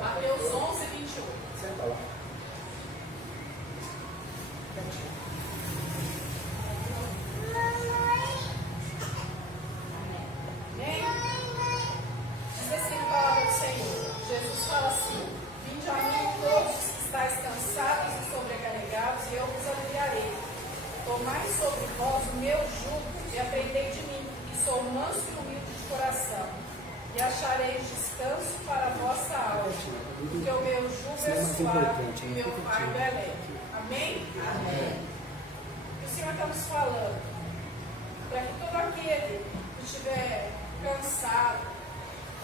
Mateus 11, 28. Senta lá. Diz assim a palavra do Senhor. Jesus fala assim: vinde a mim todos os que estáis cansados e sobrecarregados, e eu vos aliviarei. Tomai sobre vós o meu jugo e aprendei de mim, que sou manso e humilde de coração, e achareis descanso para a vossa alma, porque o meu jugo é suave e o meu fardo é leve. Amém? Amém. O Senhor está nos falando para que todo aquele que estiver cansado,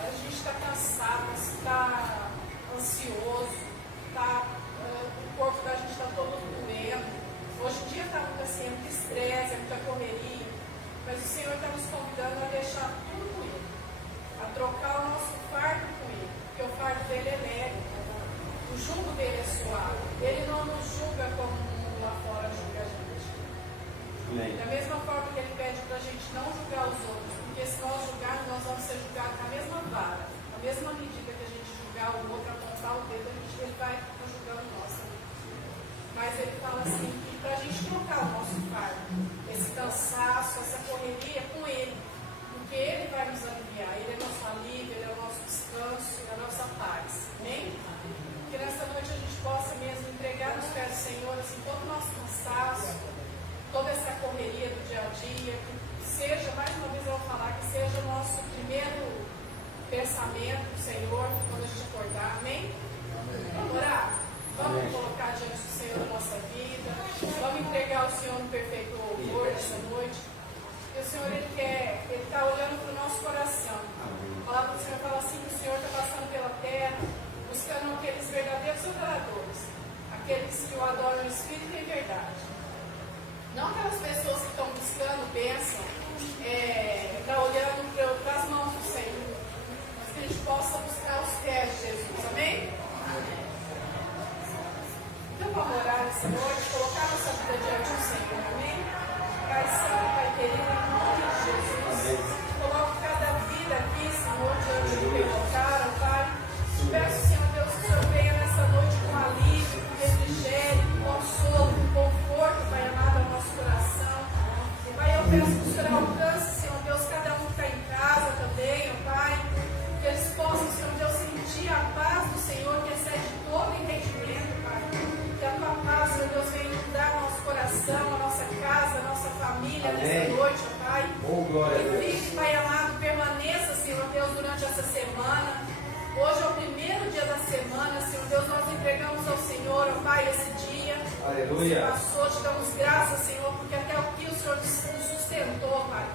a gente está cansado, está ansioso, o corpo da gente está todo doendo. Hoje em dia está muito assim, é muito estresse, é muita correria, mas o Senhor está nos convidando a deixar tudo com Ele, a trocar o nosso fardo com Ele, porque o fardo dele é leve, o jugo dele é suave, Ele não nos julga como o mundo lá fora julga a gente. Amém. Da mesma forma que Ele pede para a gente não julgar os outros, porque se nós julgarmos, nós vamos ser julgados na mesma vara, na mesma medida que a gente julgar o outro, apontar o dedo, ele vai estar julgando nós também. Mas Ele fala assim, que para a gente trocar o nosso fardo, esse cansaço, essa correria com Ele, porque Ele vai nos aliviar, Ele é nosso alívio, Ele é o nosso descanso, Ele é a nossa paz. Amém? Que nesta noite a gente possa mesmo entregar nos pés do Senhor, assim, todo o nosso cansaço, toda essa correria do dia a dia, que seja, mais uma vez eu vou falar, que seja o nosso primeiro pensamento do Senhor, quando a gente acordar. Amém? Vamos orar? Vamos colocar diante do Senhor a nossa vida, vamos entregar ao Senhor no perfeito louvor essa noite. E o Senhor, Ele está olhando para o nosso coração. A palavra do Senhor fala assim, que o Senhor está passando pela terra, buscando aqueles verdadeiros adoradores, aqueles que o adoram em espírito e em verdade. Não aquelas pessoas que estão buscando bênção, está olhando para as mãos do Senhor, mas que a gente possa buscar os pés de Jesus. Amém? Então vamos orar essa noite, colocar nossa vida diante do Senhor, amém? Pai Santo, Pai querido, em nome de Jesus, coloque cada vida aqui, Senhor, diante do teu altar, Pai. Peço, Senhor Deus, que o Senhor venha nessa noite com alívio, com refrigério, com consolo, com conforto, Pai amado, ao nosso coração. Pai, eu peço que o Senhor alcance, Senhor Deus, cada um que está em casa também, ó Pai, que eles possam, Senhor Deus, sentir a paz do Senhor, que excede todo entendimento, Pai. Que a tua paz, Senhor Deus, venha inundar o nosso coração, a nossa casa, a nossa família. Amém. Nessa noite, ó Pai. Oh, glória a Deus. E fique, Pai amado, permaneça, Senhor Deus, durante essa semana. Hoje é o primeiro dia da semana, Senhor Deus, nós entregamos ao Senhor, ó Pai, esse dia. Aleluia. Que passou, te damos graças, Senhor, porque até aqui o Senhor nos sustentou, Pai.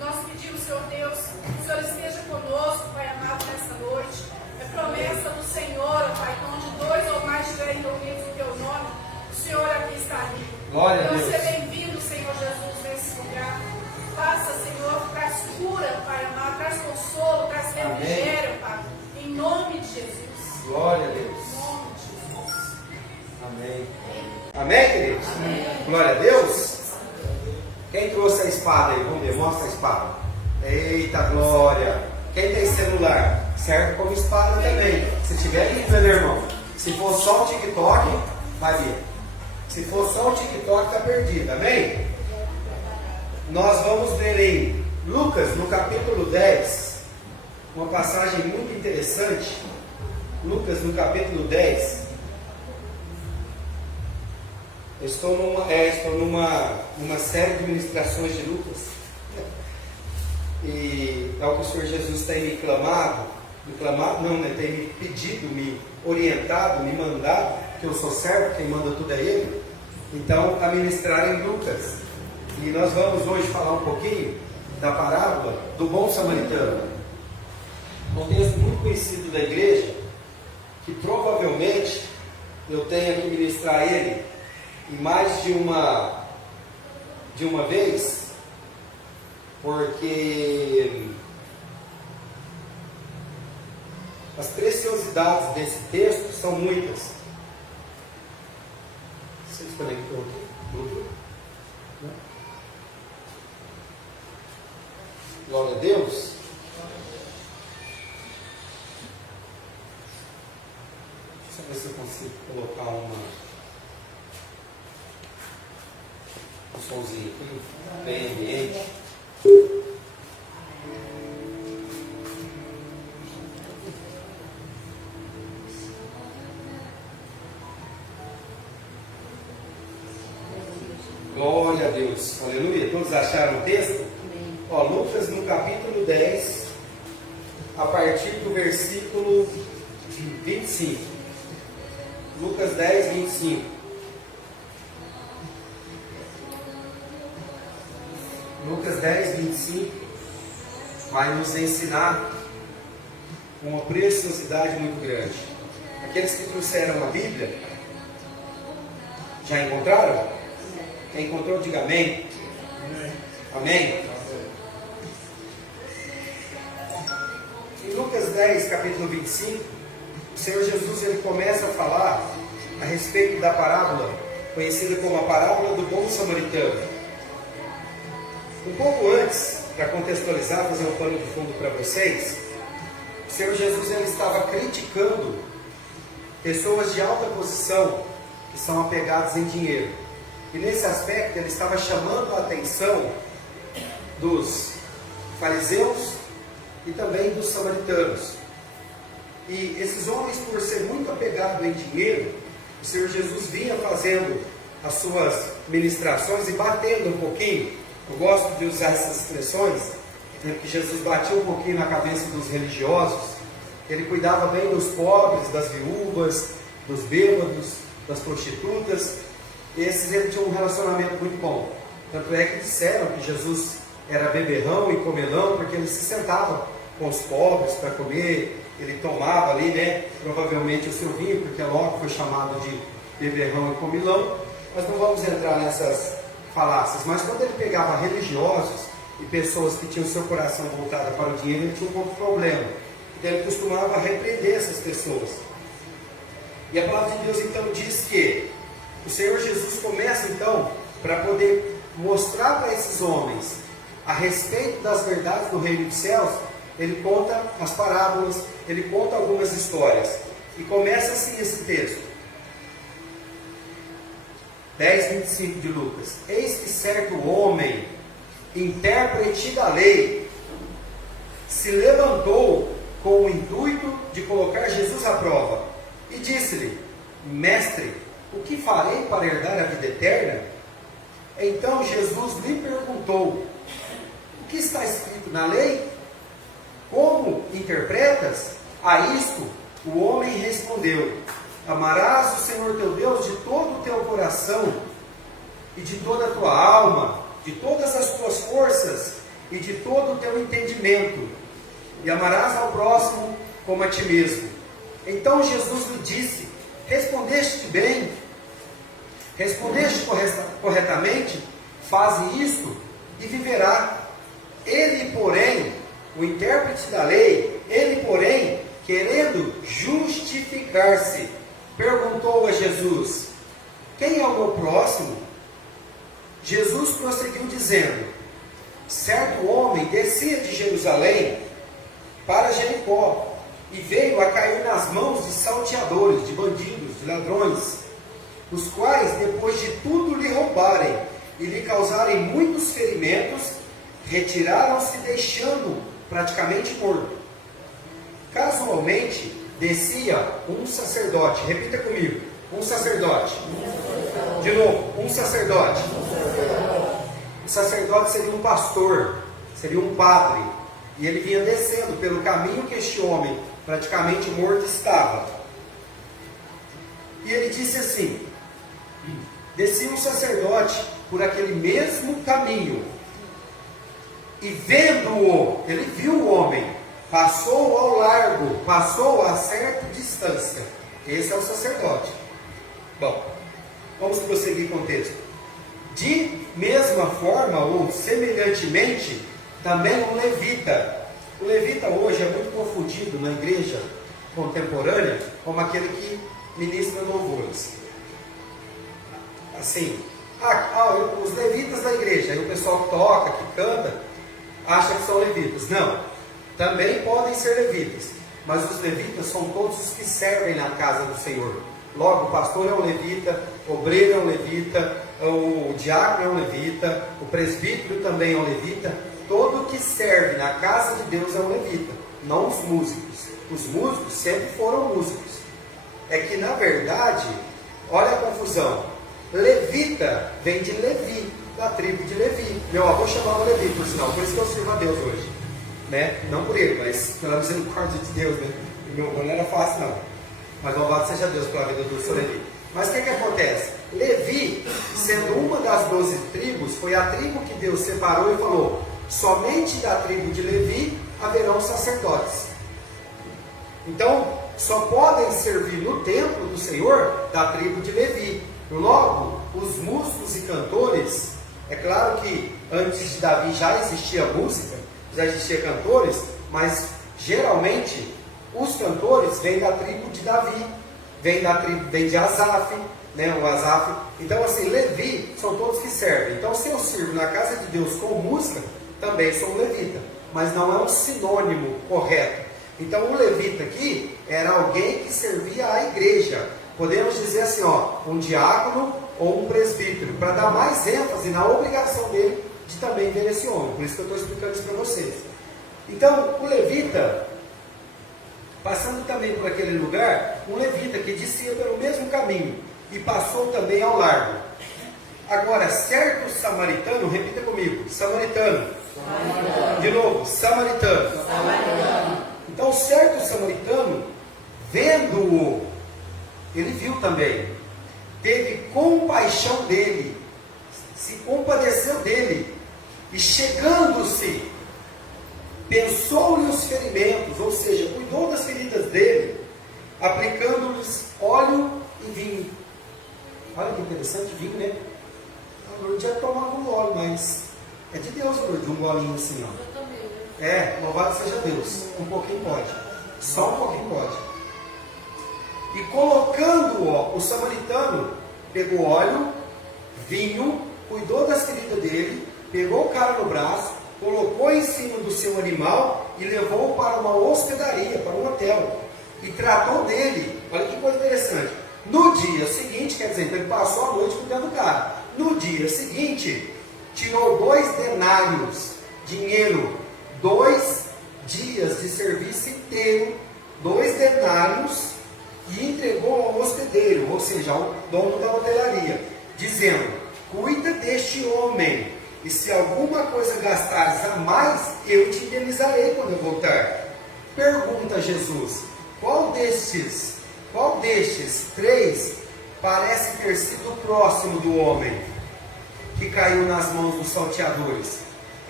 Nós pedimos, Senhor Deus, que o Senhor esteja conosco, Pai amado, nessa noite. É promessa do Senhor, ó Pai, que onde dois ou mais estiverem reunidos no teu nome, o Senhor aqui está ali. Glória a Deus. Então, seja bem-vindo, Senhor Jesus, nesse lugar. Faça, Senhor, traz cura, Pai amado, traz consolo, traz refrigério, Pai. Em nome de Jesus. Glória a Deus. Em nome de Jesus. Amém. Amém, queridos? Amém. Glória a Deus. Quem trouxe a espada aí? Vamos ver, mostra a espada. Eita glória. Quem tem celular? Serve como espada também. Se tiver aqui, meu irmão. Se for só o TikTok, vai ver. Se for só o TikTok, está perdido. Amém? Nós vamos ler em Lucas, no capítulo 10, uma passagem muito interessante. Lucas, no capítulo 10. Eu estou numa série de ministrações de Lucas. E é o que o Senhor Jesus tem me clamado, tem me pedido, me orientado, me mandado, que eu sou servo, quem manda tudo é Ele. Então, a ministrar em Lucas. E nós vamos hoje falar um pouquinho da parábola do bom samaritano. Um texto muito conhecido da igreja, que provavelmente eu tenha que ministrar ele em mais de uma vez, porque as preciosidades desse texto são muitas. Você desconectou aqui? Glória a Deus. consigo colocar um somzinho aqui, bem ambiente. Glória a Deus, aleluia. Todos acharam o texto? Ó, Lucas no capítulo 10, a partir do versículo 25. Lucas 10, 25. Lucas 10, 25 vai nos ensinar uma preciosidade muito grande. Aqueles que trouxeram a Bíblia, já encontraram? Quem encontrou, diga amém. Amém? Em Lucas 10, capítulo 25, o Senhor Jesus ele começa a falar a respeito da parábola, conhecida como a parábola do bom samaritano. Um pouco antes, para contextualizar, fazer um pano de fundo para vocês, o Senhor Jesus ele estava criticando pessoas de alta posição que são apegadas em dinheiro. E nesse aspecto ele estava chamando a atenção dos fariseus e também dos samaritanos. E esses homens, por ser muito apegados em dinheiro, o Senhor Jesus vinha fazendo as suas ministrações e batendo um pouquinho. Eu gosto de usar essas expressões, que Jesus batia um pouquinho na cabeça dos religiosos. Ele cuidava bem dos pobres, das viúvas, dos bêbados, das prostitutas. Esses ele tinha um relacionamento muito bom. Tanto é que disseram que Jesus era beberrão e comelão, porque ele se sentava com os pobres para comer, ele tomava ali, né, provavelmente o seu vinho, porque logo foi chamado de beberrão e comilão. Mas não vamos entrar nessas falácias. Mas quando ele pegava religiosos e pessoas que tinham seu coração voltado para o dinheiro, ele tinha um pouco de problema. Então ele costumava repreender essas pessoas. E a palavra de Deus então diz que o Senhor Jesus começa então, para poder mostrar para esses homens a respeito das verdades do reino dos céus, ele conta as parábolas, ele conta algumas histórias. E começa assim esse texto. 10, 25 de Lucas. Eis que certo homem, intérprete da lei, se levantou com o intuito de colocar Jesus à prova. E disse-lhe: Mestre, o que farei para herdar a vida eterna? Então Jesus lhe perguntou: O que está escrito na lei? Como interpretas? A isto o homem respondeu: Amarás o Senhor teu Deus de todo o teu coração, e de toda a tua alma, de todas as tuas forças, e de todo o teu entendimento, e amarás ao próximo como a ti mesmo. Então Jesus lhe disse: Respondeste bem, respondeste corretamente, faze isto e viverá. Ele, porém, o intérprete da lei, ele, porém, querendo justificar-se, perguntou a Jesus: Quem é o meu próximo? Jesus prosseguiu dizendo: Certo homem descia de Jerusalém para Jericó, e veio a cair nas mãos de salteadores, de bandidos, de ladrões, os quais, depois de tudo lhe roubarem e lhe causarem muitos ferimentos, retiraram-se, deixando-o praticamente morto. Casualmente, descia um sacerdote. Repita comigo: um sacerdote. De novo, um sacerdote. O sacerdote seria um pastor, seria um padre. E ele vinha descendo pelo caminho que este homem, praticamente morto, estava. E ele disse assim: descia um sacerdote por aquele mesmo caminho, e vendo-o, ele viu o homem, passou ao largo, passou a certa distância. Esse é o sacerdote. Bom, vamos prosseguir com o texto. De mesma forma, ou semelhantemente, também o levita. O levita hoje é muito confundido na igreja contemporânea como aquele que ministra louvores. Assim, os levitas da igreja, aí o pessoal que toca, que canta, acha que são levitas. Não, também podem ser levitas, mas os levitas são todos os que servem na casa do Senhor. Logo, o pastor é um levita, o obreiro é um levita, o diácono é um levita, o presbítero também é um levita. Todo que serve na casa de Deus é um levita, não os músicos. Os músicos sempre foram músicos. É que, na verdade, olha a confusão. Levita vem de Levi, da tribo de Levi. Meu avô chamava Levi, por sinal, por isso que eu sirvo a Deus hoje. Né? Não por ele, mas pela misericórdia de Deus. Né? Meu avô não era fácil, não. Mas louvado seja Deus pela vida do seu Levi. Mas o que acontece? Levi, sendo uma das 12 tribos, foi a tribo que Deus separou e falou: somente da tribo de Levi haverão sacerdotes. Então, só podem servir no templo do Senhor da tribo de Levi. Logo, os músicos e cantores, é claro que antes de Davi já existia música, já existia cantores, mas geralmente os cantores vêm da tribo de Davi, vem de Asaf, né, o Asaf. Então assim, Levi são todos que servem. Então se eu sirvo na casa de Deus com música, também sou um levita, mas não é um sinônimo correto. Então o levita aqui era alguém que servia à igreja. Podemos dizer assim, um diácono ou um presbítero, para dar mais ênfase na obrigação dele de também ver esse homem. Por isso que eu estou explicando isso para vocês. Então o levita, passando também por aquele lugar, um levita que descia pelo mesmo caminho e passou também ao largo. Agora, certo samaritano, repita comigo, samaritano. De novo, samaritano. Então, certo samaritano, vendo-o, ele viu também, teve compaixão dele, se compadeceu dele, e chegando-se, pensou-lhe os ferimentos, ou seja, cuidou das feridas dele, aplicando-lhes óleo e vinho. Olha que interessante, vinho, né? A Lourdes já tomava um óleo, mas é de Deus, Lourdes, um golinho assim, ó. Louvado seja Deus. Um pouquinho pode. Só um pouquinho pode. E colocando-o, o samaritano pegou óleo, vinho, cuidou das feridas dele, pegou o cara no braço, colocou em cima do seu animal e levou-o para uma hospedaria, para um hotel. E tratou dele. Olha que coisa interessante. No dia seguinte, quer dizer, ele passou a noite cuidando do cara. No dia seguinte, tirou 2 denários, dinheiro, 2 dias de serviço inteiro, 2 denários, e entregou ao hospedeiro, ou seja, ao dono da hotelaria, dizendo: cuida deste homem, e se alguma coisa gastares a mais, eu te indenizarei quando eu voltar. Pergunta Jesus: qual destes 3 parece ter sido próximo do homem que caiu nas mãos dos salteadores?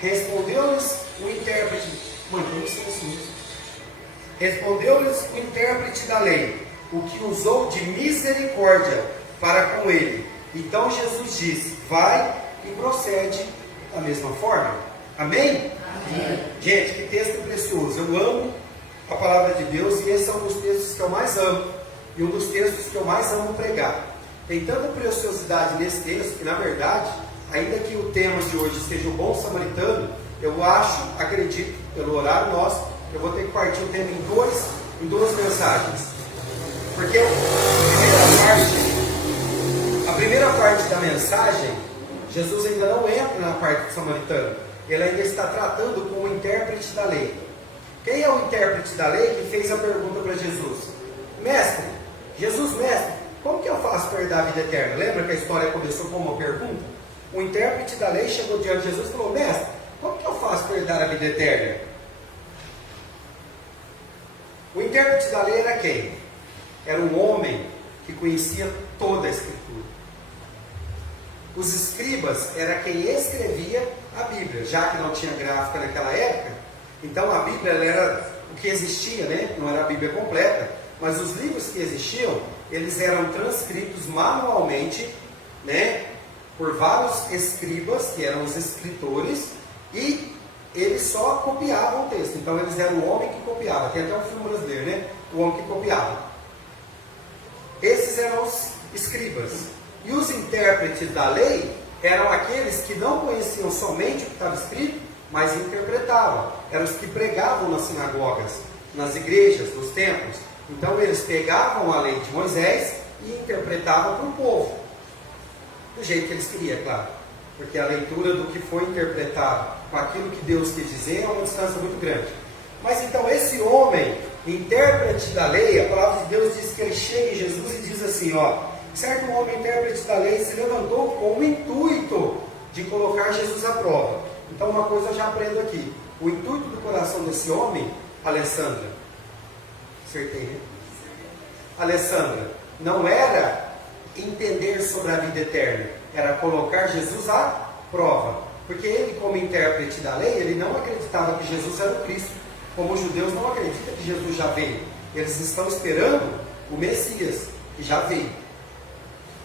Respondeu-lhes o intérprete. Respondeu-lhes o intérprete da lei, o que usou de misericórdia para com ele. Então Jesus disse: vai e procede da mesma forma. Amém? Amém. Gente, que texto precioso. Eu amo a palavra de Deus e esse é um dos textos que eu mais amo. E um dos textos que eu mais amo pregar. Tem tanta preciosidade nesse texto que, na verdade, ainda que o tema de hoje seja o bom samaritano, eu acredito, pelo horário nosso, eu vou ter que partir o tema em duas mensagens. Porque a primeira parte da mensagem, Jesus ainda não entra na parte do samaritano. Ele ainda está tratando com o intérprete da lei. Quem é o intérprete da lei que fez a pergunta para Jesus? Mestre, como que eu faço para herdar a vida eterna? Lembra que a história começou com uma pergunta? O intérprete da lei chegou diante de Jesus e falou: mestre, como que eu faço para herdar a vida eterna? O intérprete da lei era quem? Era um homem que conhecia toda a Escritura. Os escribas era quem escrevia a Bíblia, já que não tinha gráfica naquela época. Então a Bíblia era o que existia, né? Não era a Bíblia completa, mas os livros que existiam, eles eram transcritos manualmente, né? Por vários escribas, que eram os escritores, e eles só copiavam o texto. Então eles eram o homem que copiava. Tem até um filme brasileiro, né? O homem que copiava. Esses eram os escribas. E os intérpretes da lei eram aqueles que não conheciam somente o que estava escrito, mas interpretavam. Eram os que pregavam nas sinagogas, nas igrejas, nos templos. Então eles pegavam a lei de Moisés e interpretava para o povo, do jeito que eles queriam, é claro. Porque a leitura do que foi interpretado com aquilo que Deus quis dizer é uma distância muito grande. Mas então esse homem, intérprete da lei, a palavra de Deus diz que ele chega em Jesus e diz assim, ó, certo homem intérprete da lei se levantou com o intuito de colocar Jesus à prova. Então uma coisa eu já aprendo aqui. O intuito do coração desse homem, Alessandra, acertei, né? Alessandra, não era entender sobre a vida eterna, era colocar Jesus à prova. Porque ele, como intérprete da lei, ele não acreditava que Jesus era o Cristo. Como os judeus não acreditam que Jesus já veio. Eles estão esperando o Messias, que já veio.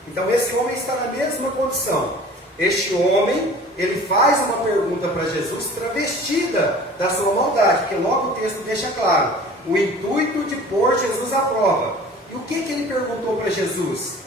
Então esse homem está na mesma condição. Este homem, ele faz uma pergunta para Jesus travestida da sua maldade, porque logo o texto deixa claro, o intuito de pôr Jesus à prova. E o que ele perguntou para Jesus?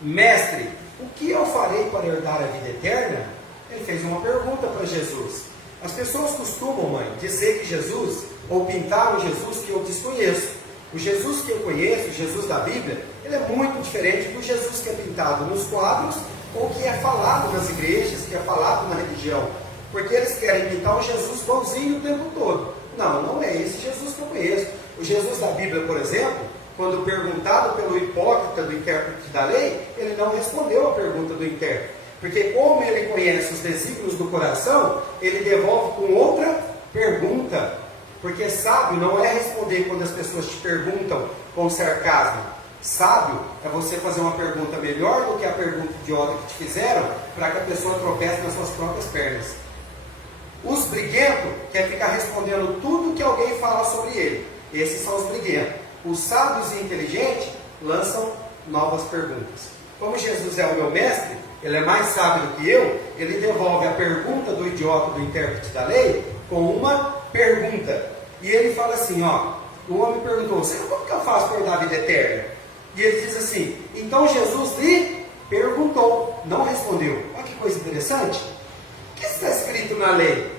Mestre, o que eu farei para herdar a vida eterna? Ele fez uma pergunta para Jesus. As pessoas costumam, mãe, dizer que Jesus, ou pintar o Jesus que eu desconheço. O Jesus que eu conheço, o Jesus da Bíblia, ele é muito diferente do Jesus que é pintado nos quadros ou que é falado nas igrejas, que é falado na religião. Porque eles querem pintar um Jesus bonzinho o tempo todo. Não, não é esse Jesus que eu conheço. O Jesus da Bíblia, por exemplo, quando perguntado pelo hipócrita do intérprete da lei, ele não respondeu a pergunta do intérprete. Porque como ele conhece os desígnios do coração, ele devolve com outra pergunta. Porque sábio não é responder quando as pessoas te perguntam com sarcasmo. Sábio é você fazer uma pergunta melhor do que a pergunta idiota que te fizeram, para que a pessoa tropece nas suas próprias pernas. Os briguentos querem ficar respondendo tudo que alguém fala sobre ele. Esses são os briguentos. Os sábios e inteligentes lançam novas perguntas. Como Jesus é o meu mestre, ele é mais sábio do que eu, ele devolve a pergunta do idiota, do intérprete da lei, com uma pergunta. E ele fala assim, ó, o homem perguntou, Senhor, como que eu faço para herdar a vida eterna? E ele diz assim, então Jesus lhe perguntou, não respondeu. Olha que coisa interessante. O que está escrito na lei?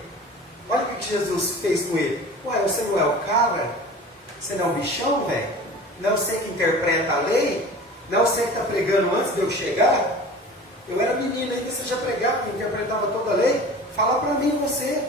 Olha o que Jesus fez com ele. Ué, você não é o cara? Você não é o bichão, velho? Não sei que interpreta a lei? Não sei que está pregando antes de eu chegar? Eu era menino ainda, você já pregava, interpretava toda a lei? Fala para mim você.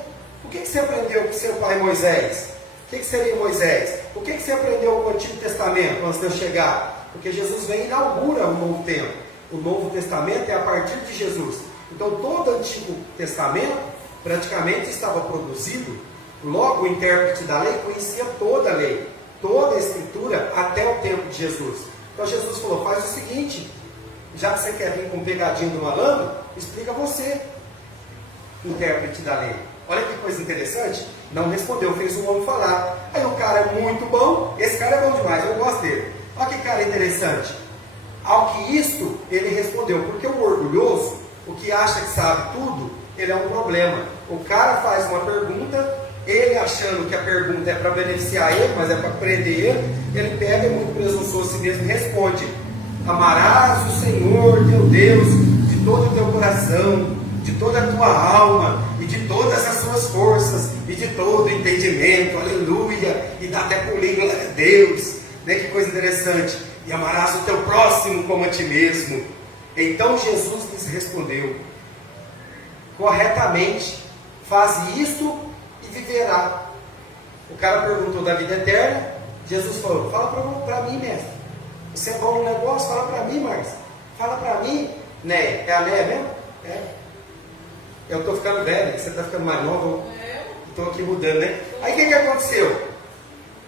O que você aprendeu com seu pai Moisés? O que seria Moisés? O que você aprendeu com o Antigo Testamento antes de eu chegar? Porque Jesus vem e inaugura um novo tempo. O Novo Testamento é a partir de Jesus. Então todo o Antigo Testamento praticamente estava produzido. Logo o intérprete da lei conhecia toda a lei, toda a Escritura até o tempo de Jesus. Então Jesus falou, faz o seguinte, já que você quer vir com pegadinho do malandro, explica você, intérprete da lei. Olha que coisa interessante, não respondeu, fez o homem falar. Aí o cara é muito bom, esse cara é bom demais, eu gosto dele. Olha que cara interessante. Ao que isto, ele respondeu, porque o orgulhoso, o que acha que sabe tudo, ele é um problema. O cara faz uma pergunta, ele achando que a pergunta é para beneficiar ele, mas é para prender ele pega, é muito presunçoso a si mesmo e responde, amarás o Senhor teu Deus de todo o teu coração, de toda a tua alma e de todas as suas forças e de todo o entendimento, aleluia, e dá até pulinho, glória a Deus, né? Que coisa interessante, e amarás o teu próximo como a ti mesmo. Então Jesus lhes respondeu, corretamente, faz isto e viverá. O cara perguntou da vida eterna, Jesus falou, fala para mim, mestre, você é bom no negócio, fala para mim, Márcia, fala para mim, né? É a Né mesmo? É. Eu estou ficando velho, você está ficando mais novo, estou aqui mudando, né? Aí o que aconteceu?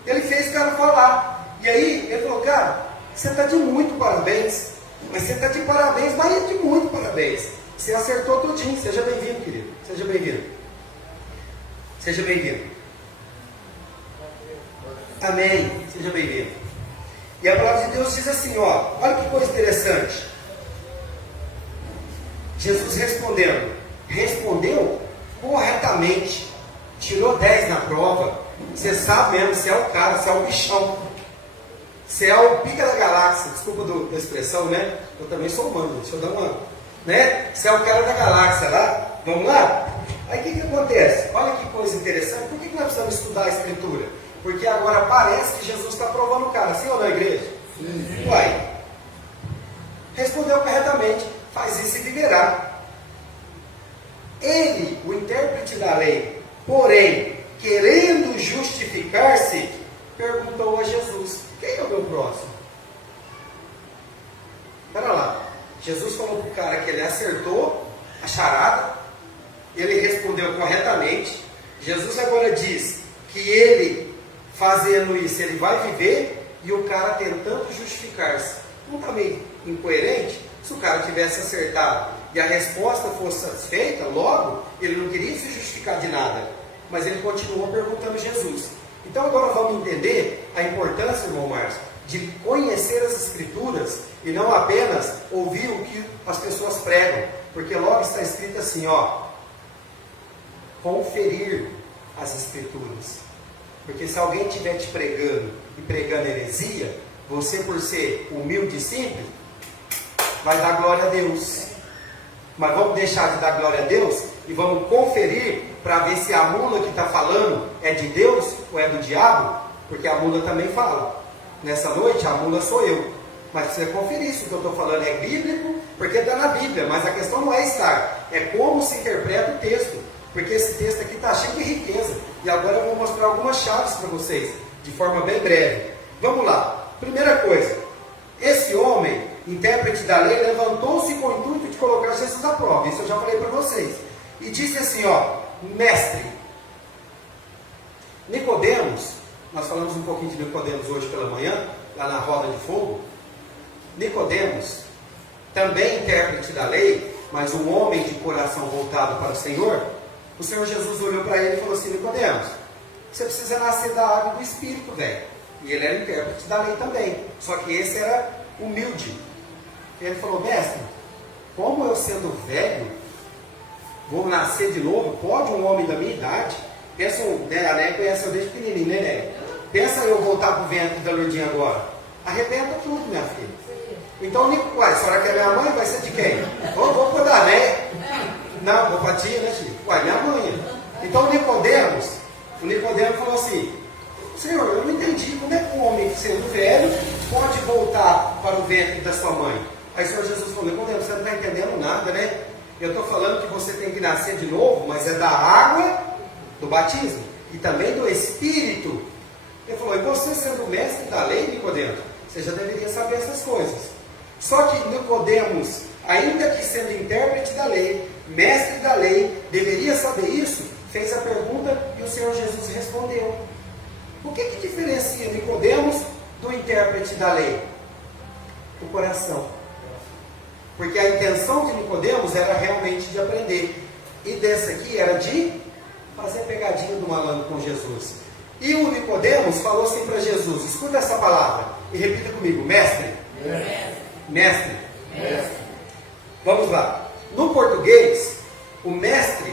Ele fez o cara falar, e aí ele falou, cara, você está de muito parabéns, mas você está de parabéns, mas de muito parabéns, você acertou tudinho, seja bem-vindo, querido, seja bem-vindo, seja bem-vindo, amém, seja bem-vindo. E a palavra de Deus diz assim, ó, olha que coisa interessante, Jesus respondeu corretamente, tirou 10 na prova. Você sabe mesmo, você é o cara, você é o bichão, você é o pica da galáxia, desculpa da expressão, né? Eu também sou humano, deixa eu dar uma, né? Você é o cara da galáxia lá, vamos lá? Aí o que acontece? Olha que coisa interessante, por que nós precisamos estudar a Escritura? Porque agora parece que Jesus está provando o cara, sim ou não, igreja? Sim. Uai, respondeu corretamente, faz isso e viverá. Ele, o intérprete da lei, porém, querendo justificar-se, perguntou a Jesus: quem é o meu próximo? Espera lá, Jesus falou para o cara que ele acertou a charada, ele respondeu corretamente. Jesus agora diz que ele, fazendo isso, ele vai viver, e o cara tentando justificar-se. Não está meio incoerente? Se o cara tivesse acertado e a resposta fosse satisfeita, logo, ele não queria se justificar de nada, mas ele continuou perguntando a Jesus. Então agora vamos entender a importância, irmão Márcio, de conhecer as Escrituras e não apenas ouvir o que as pessoas pregam, porque logo está escrito assim, ó, conferir as Escrituras. Porque se alguém estiver te pregando e pregando heresia, você, por ser humilde e simples, vai dar glória a Deus. Mas vamos deixar de dar glória a Deus e vamos conferir para ver se a mula que está falando é de Deus ou é do diabo, porque a mula também fala. Nessa noite a mula sou eu, mas precisa conferir se o que eu estou falando é bíblico, porque está na Bíblia, mas a questão não é estar, é como se interpreta o texto, porque esse texto aqui está cheio de riqueza, e agora eu vou mostrar algumas chaves para vocês, de forma bem breve. Vamos lá. Primeira coisa, esse homem, intérprete da lei, levantou-se com o intuito de colocar Jesus à prova, isso eu já falei para vocês, e disse assim, ó, mestre, Nicodemos, nós falamos um pouquinho de Nicodemos hoje pela manhã, lá na roda de fogo. Nicodemos, também intérprete da lei, mas um homem de coração voltado para o Senhor Jesus olhou para ele e falou assim, Nicodemos, você precisa nascer da água e do Espírito, velho. E ele era intérprete da lei também, só que esse era humilde. Ele falou, mestre, como eu sendo velho, vou nascer de novo? Pode um homem da minha idade? Pensa, né, a Né conhece eu desde pequenininho, né, Né? Pensa eu voltar para o ventre da Lourdinha agora. Arrebenta tudo, minha filha. Então, uai, a senhora que é minha mãe, vai ser de quem? Vou cuidar, né? Não, vou para tia, né, filho? Uai, minha mãe. Então, o Nicodemos falou assim, Senhor, eu não entendi como é que um homem sendo velho pode voltar para o ventre da sua mãe. Aí o Senhor Jesus falou, Nicodemos, você não está entendendo nada, né? Eu estou falando que você tem que nascer de novo, mas é da água do batismo e também do Espírito. Ele falou, e você sendo mestre da lei, Nicodemos, você já deveria saber essas coisas. Só que Nicodemos, ainda que sendo intérprete da lei, mestre da lei, deveria saber isso, fez a pergunta e o Senhor Jesus respondeu. O que diferencia Nicodemos do intérprete da lei? O coração. Porque a intenção de Nicodemos era realmente de aprender. E dessa aqui era de fazer pegadinha do malandro com Jesus. E o Nicodemos falou assim para Jesus, escuta essa palavra e repita comigo, mestre. Mestre. Vamos lá. No português, o mestre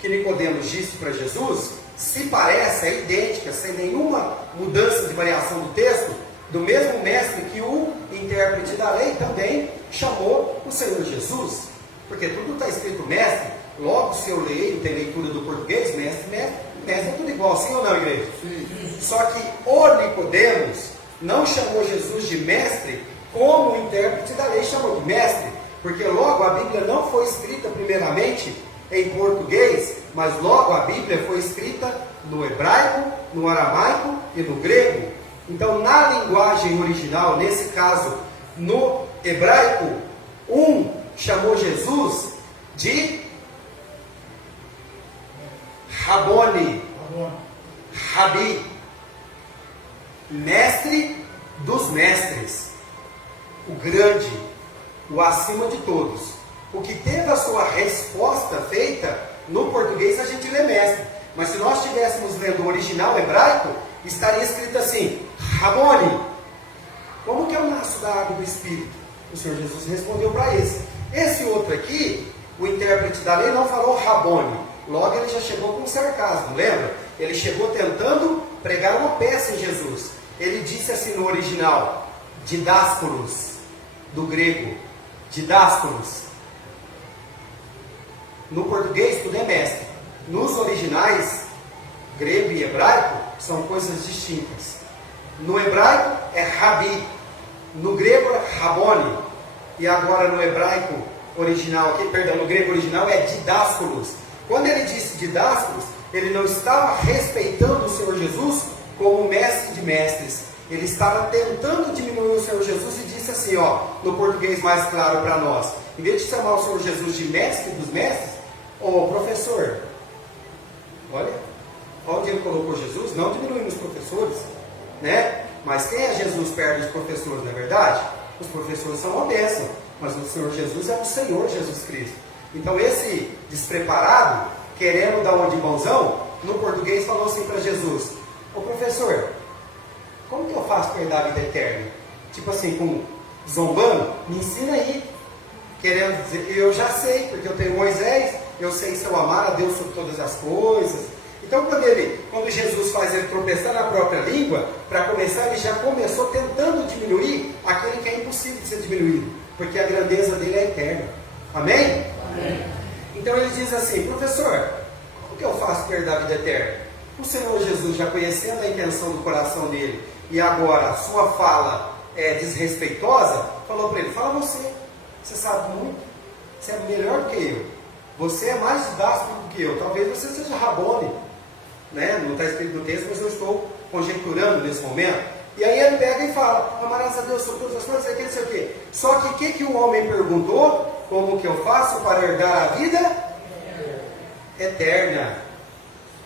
que Nicodemos disse para Jesus se parece, é idêntica, sem nenhuma mudança de variação do texto, do mesmo mestre que o intérprete da lei também chamou o Senhor Jesus. Porque tudo está escrito mestre, logo se eu leio, tem leitura do português, mestre é tudo igual, sim ou não, igreja? Sim. Só que o Nicodemos não chamou Jesus de mestre como o intérprete da lei chamou de mestre, porque logo a Bíblia não foi escrita primeiramente em português, mas logo a Bíblia foi escrita no hebraico, no aramaico e no grego. Então, na linguagem original, nesse caso, no hebraico, chamou Jesus de Raboni, Rabi, mestre dos mestres, o grande, o acima de todos. O que teve a sua resposta feita, no português a gente lê mestre, mas se nós estivéssemos lendo o original hebraico, estaria escrito assim, Raboni. Como que eu nasço da água do Espírito? O Senhor Jesus respondeu para esse. Esse outro aqui, o intérprete da lei não falou Raboni. Logo ele já chegou com sarcasmo, lembra? Ele chegou tentando pregar uma peça em Jesus. Ele disse assim no original, Didáskolos, do grego, Didáskolos. No português tudo é mestre. Nos originais, grego e hebraico, são coisas distintas. No hebraico é Rabi, no grego é Raboni. e agora no hebraico original, aqui, perdão, no grego original é didásculos. Quando ele disse didásculos, ele não estava respeitando o Senhor Jesus como mestre de mestres. Ele estava tentando diminuir o Senhor Jesus e disse assim, ó, no português mais claro para nós, em vez de chamar o Senhor Jesus de mestre dos mestres, ô professor, olha onde ele colocou Jesus, não diminuindo os professores, né? Mas quem é Jesus perto dos professores, não é verdade? Os professores são uma bênção, mas o Senhor Jesus é o Senhor Jesus Cristo. Então esse despreparado, querendo dar uma de bonzão, no português falou assim para Jesus, ô professor, como que eu faço para herdar a vida eterna? Tipo assim, com zombando, me ensina aí. Querendo dizer, eu já sei, porque eu tenho Moisés, eu sei se eu amar a Deus sobre todas as coisas. Então quando Jesus faz ele tropeçar na própria língua, para começar, ele já começou tentando diminuir aquele que é impossível de ser diminuído, porque a grandeza dele é eterna. Amém? Amém. Então ele diz assim, professor, como que eu faço para herdar a vida eterna? O Senhor Jesus, já conhecendo a intenção do coração dele, e agora a sua fala é desrespeitosa, falou para ele, fala você sabe muito, você é melhor do que eu, você é mais didático do que eu, talvez você seja Rabone, né? Não está escrito no texto, mas eu estou conjecturando nesse momento. E aí ele pega e fala, amarás a Deus sobre todas as coisas, aqui, não sei o quê. Só que o que o homem perguntou? Como que eu faço para herdar a vida eterna?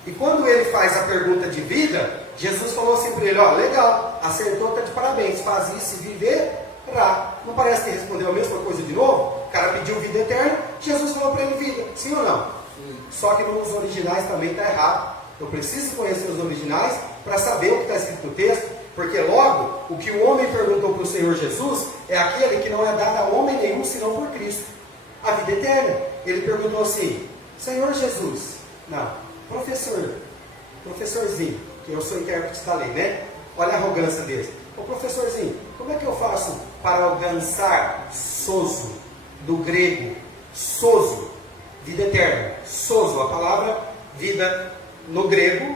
E quando ele faz a pergunta de vida, Jesus falou assim para ele, ó, legal, acertou, está de parabéns, faz isso e viverá. Não parece que respondeu a mesma coisa de novo? O cara pediu vida eterna, Jesus falou para ele vida, sim ou não? Sim. Só que nos originais também está errado. Eu preciso conhecer os originais para saber o que está escrito no texto, porque logo, o que o homem perguntou para o Senhor Jesus é aquele que não é dado a homem nenhum senão por Cristo, a vida eterna. Ele perguntou assim, Senhor Jesus, não, professorzinho, que eu sou intérprete da lei, né? Olha a arrogância dele. Ô professorzinho, como é que eu faço para alcançar sozo, do grego, sozo, vida eterna? Sozo, a palavra vida no grego,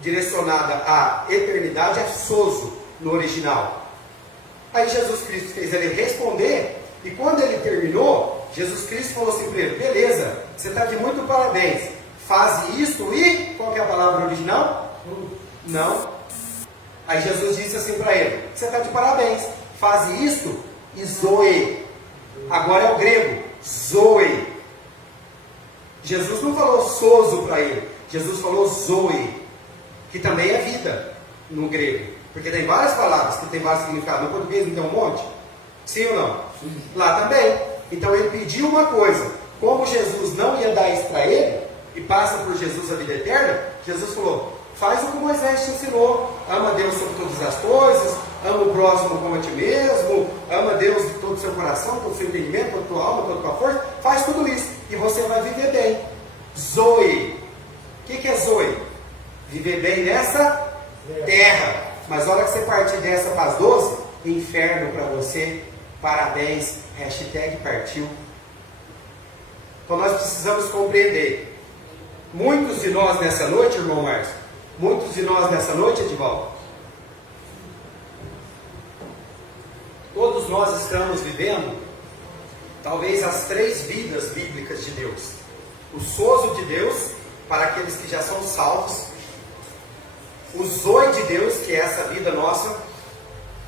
direcionada à eternidade, é sozo no original. Aí Jesus Cristo fez ele responder, e quando ele terminou, Jesus Cristo falou assim para ele, beleza, você está de muito parabéns, faz isto e, qual que é a palavra original? Não. Aí Jesus disse assim para ele, você está de parabéns, faz isto e zoe. Agora é o grego, zoe. Jesus não falou sozo para ele, Jesus falou zoe, que também é vida no grego, porque tem várias palavras que tem vários significados. No português não tem um monte? Sim ou não? Lá também. Então ele pediu uma coisa, como Jesus não ia dar isso para ele, e passa por Jesus a vida eterna, Jesus falou, faz o que Moisés te ensinou, ama Deus sobre todas as coisas, ama o próximo como a ti mesmo, ama Deus de todo o seu coração, todo o seu entendimento, toda a tua alma, toda a tua força, faz tudo isso, e você vai viver bem. Zoe. O que é Zoe? Viver bem nessa terra. Mas a hora que você partir dessa para as 12, inferno para você, parabéns, hashtag partiu. Então nós precisamos compreender. Muitos de nós nessa noite, irmão Márcio, muitos de nós nessa noite, Edivaldo, todos nós estamos vivendo talvez as 3 vidas bíblicas de Deus. O sozo de Deus, para aqueles que já são salvos, o zoe de Deus, que é essa vida nossa,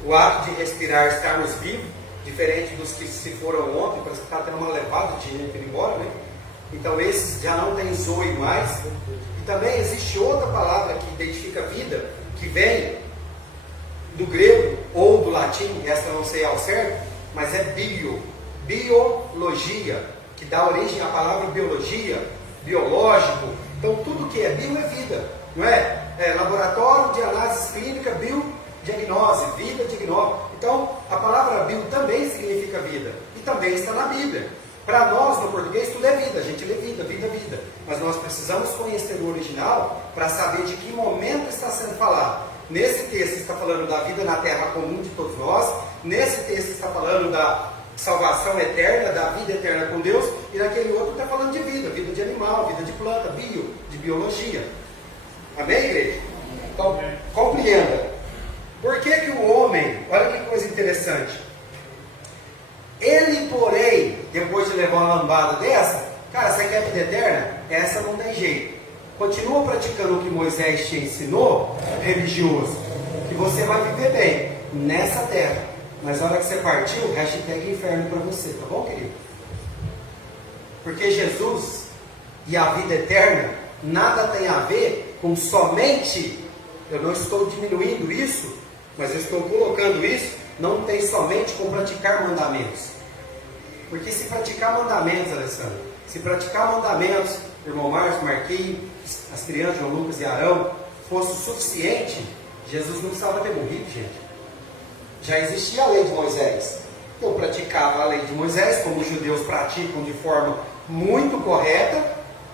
o ato de respirar, estarmos vivos, diferente dos que se foram ontem, parece que está tendo uma levada de gente indo embora, né? Então esses já não tem zoe mais. E também existe outra palavra que identifica vida, que vem do grego ou do latim, essa eu não sei ao certo, mas é biologia, que dá origem à palavra biologia, biológico. Então tudo que é bio é vida, não é? É laboratório de análise clínica, biodiagnose, vida, diagnóstico. Então a palavra bio também significa vida, e também está na Bíblia. Para nós, no português, tudo é vida, a gente lê vida, vida, vida. Mas nós precisamos conhecer o original para saber de que momento está sendo falado. Nesse texto está falando da vida na terra comum de todos nós, nesse texto está falando da salvação eterna, da vida eterna com Deus, e naquele outro está falando de vida, vida de animal, vida de planta, de biologia. Amém, igreja? Então, compreenda. Por que o homem, olha que coisa interessante, ele porém, depois de levar uma lambada dessa, cara, você quer vida eterna? Essa não tem jeito. Continua praticando o que Moisés te ensinou, religioso, que você vai viver bem nessa terra. Mas na hora que você partiu, hashtag inferno para você, tá bom, querido? Porque Jesus e a vida eterna nada tem a ver com somente, eu não estou diminuindo isso, mas eu estou colocando isso, não tem somente com praticar mandamentos. Porque se praticar mandamentos, Alessandro, se praticar mandamentos, irmão Márcio, Marquinhos, as crianças, João Lucas e Arão, fosse o suficiente, Jesus não precisava ter morrido, gente. Já existia a lei de Moisés. Eu praticava a lei de Moisés, como os judeus praticam de forma muito correta,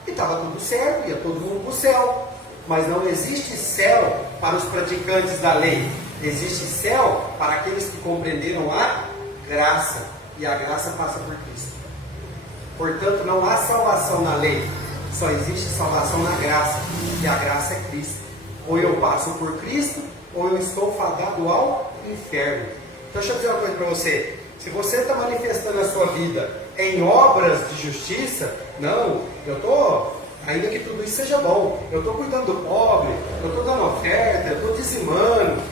e estava tudo certo, ia todo mundo para o céu. Mas não existe céu para os praticantes da lei. Existe céu para aqueles que compreenderam a graça. E a graça passa por Cristo. Portanto, não há salvação na lei. Só existe salvação na graça. E a graça é Cristo. Ou eu passo por Cristo, ou eu estou fadado ao inferno. Então deixa eu dizer uma coisa para você. Se você está manifestando a sua vida em obras de justiça, não, eu estou, ainda que tudo isso seja bom, eu estou cuidando do pobre, eu estou dando oferta, eu estou dizimando,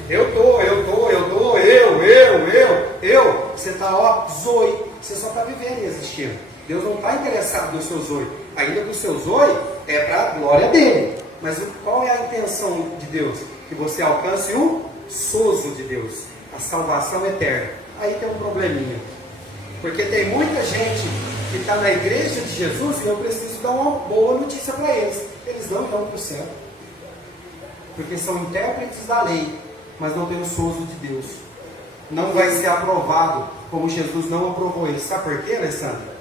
você está, ó, zoe, você só está vivendo e existindo. Deus não está interessado no seu zoe, ainda que o seu zoe é para a glória dele. Mas qual é a intenção de Deus? Que você alcance o sozo de Deus, a salvação eterna. Aí tem um probleminha, porque tem muita gente que está na igreja de Jesus e eu preciso dar uma boa notícia para eles. Eles não irão para o céu, porque são intérpretes da lei, mas não têm o sozo de Deus. Não vai ser aprovado como Jesus não aprovou eles. Sabe por quê, Alessandra?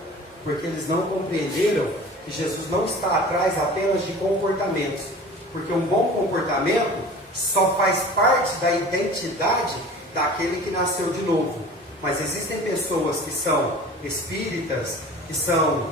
Porque eles não compreenderam que Jesus não está atrás apenas de comportamentos, porque um bom comportamento só faz parte da identidade daquele que nasceu de novo. Mas existem pessoas que são espíritas, que são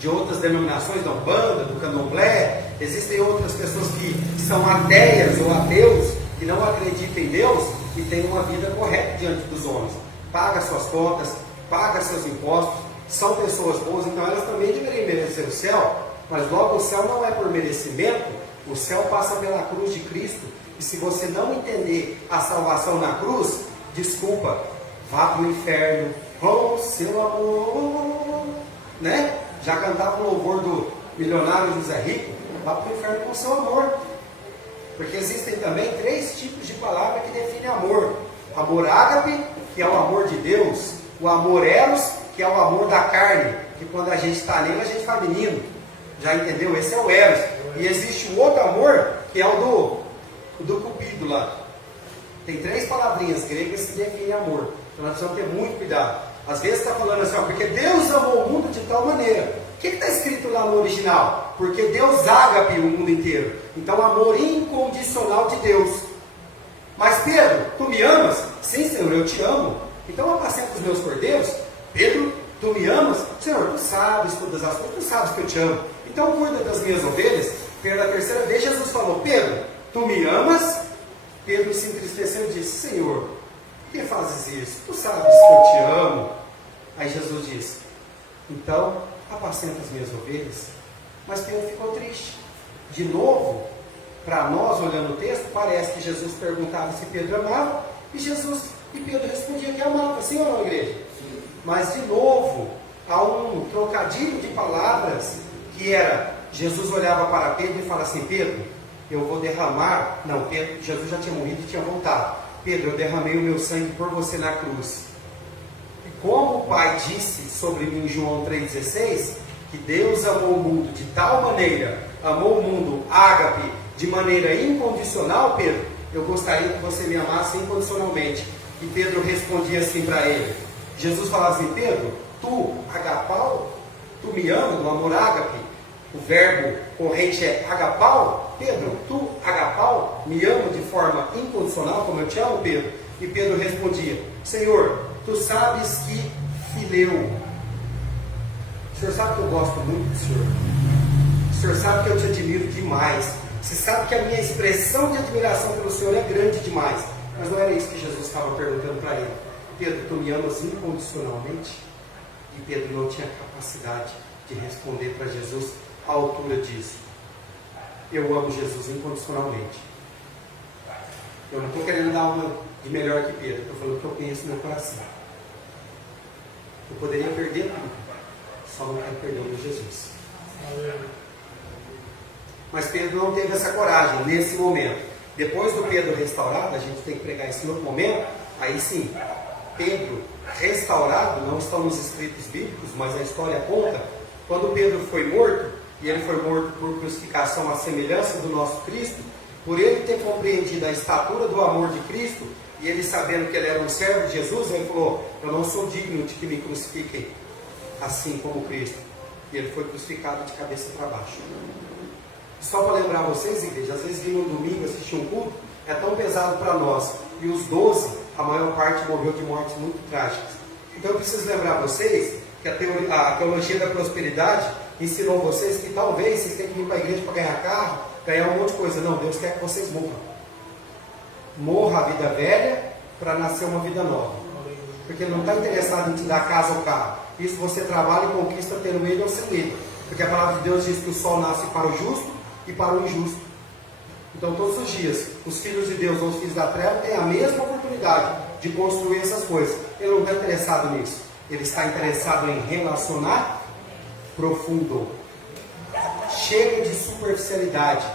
de outras denominações, da Umbanda, do Candomblé, existem outras pessoas que são ateias ou ateus, que não acreditam em Deus e têm uma vida correta diante dos homens. Paga suas contas, paga seus impostos, são pessoas boas, então elas também deveriam merecer o céu, mas logo o céu não é por merecimento, o céu passa pela cruz de Cristo, e se você não entender a salvação na cruz, desculpa, vá para o inferno com seu amor, né? Já cantava o louvor do milionário José Rico, vá para o inferno com seu amor, porque existem também 3 tipos de palavra que definem amor: amor ágape, que é o amor de Deus, o amor eros, que é o amor da carne, que quando a gente está nele a gente está menino, já entendeu? Esse é o eros. E existe o outro amor, que é o do cupido lá. Tem 3 palavrinhas gregas que definem amor, então nós precisamos ter muito cuidado. Às vezes está falando assim, ó, porque Deus amou o mundo de tal maneira. O que está escrito lá no original? Porque Deus ágape o mundo inteiro. Então, amor incondicional de Deus. Mas Pedro, tu me amas? Sim, Senhor, eu te amo. Então apacenta os meus cordeiros. Pedro, tu me amas? Senhor, tu sabes todas as coisas, tu sabes que eu te amo. Então cuida das minhas ovelhas. Pela 3ª vez Jesus falou, Pedro, tu me amas? Pedro se entristeceu e disse, Senhor, por que fazes isso? Tu sabes que eu te amo. Aí Jesus disse, então apacenta as minhas ovelhas. Mas Pedro ficou triste. De novo, para nós, olhando o texto, parece que Jesus perguntava se Pedro amava, e Pedro respondia que amava. Sim ou não, igreja? Mas de novo, há um trocadilho de palavras, que era, Jesus olhava para Pedro e falava assim, Pedro, eu vou derramar, não, Pedro, Jesus já tinha morrido e tinha voltado, Pedro, eu derramei o meu sangue por você na cruz, e como o Pai disse sobre mim em João 3,16, que Deus amou o mundo de tal maneira, amou o mundo ágape, de maneira incondicional, Pedro, eu gostaria que você me amasse incondicionalmente. E Pedro respondia assim para ele, Jesus falava assim, Pedro, tu, agapau, tu me ama, no amor ágape, o verbo corrente é agapau, Pedro, tu, agapau, me ama de forma incondicional, como eu te amo, Pedro? E Pedro respondia, Senhor, tu sabes que fileu. O Senhor sabe que eu gosto muito do Senhor. O Senhor sabe que eu te admiro demais. Você sabe que a minha expressão de admiração pelo Senhor é grande demais. Mas não era isso que Jesus estava perguntando para ele. Pedro, tu me amas incondicionalmente? E Pedro não tinha capacidade de responder para Jesus à altura disso. Eu amo Jesus incondicionalmente. Eu não estou querendo dar uma de melhor que Pedro. Estou falando o que eu penso no meu coração. Eu poderia perder tudo. Só não quero perder o meu Jesus. Mas Pedro não teve essa coragem nesse momento. Depois do Pedro restaurado, a gente tem que pregar isso em outro momento. Aí sim, Pedro restaurado, não estão nos escritos bíblicos, mas a história conta. Quando Pedro foi morto, e ele foi morto por crucificação à semelhança do nosso Cristo, por ele ter compreendido a estatura do amor de Cristo, e ele sabendo que ele era um servo de Jesus, ele falou: eu não sou digno de que me crucifiquem assim como Cristo. E ele foi crucificado de cabeça para baixo. Só para lembrar vocês, igreja, às vezes vir no domingo assistir um culto é tão pesado para nós. E os 12, a maior parte morreu de mortes muito trágicas. Então eu preciso lembrar vocês que a teologia da prosperidade ensinou vocês que talvez vocês tenham que vir para a igreja para ganhar carro, ganhar um monte de coisa. Não, Deus quer que vocês morram. Morra a vida velha para nascer uma vida nova. Porque Ele não está interessado em te dar casa ou carro. Isso você trabalha e conquista tendo ele ou sem ele. Porque a palavra de Deus diz que o sol nasce para o justo e para o injusto. Então todos os dias, os filhos de Deus ou os filhos da treva têm a mesma oportunidade de construir essas coisas. Ele não está interessado nisso. Ele está interessado em relacionar profundo. Chega de superficialidade.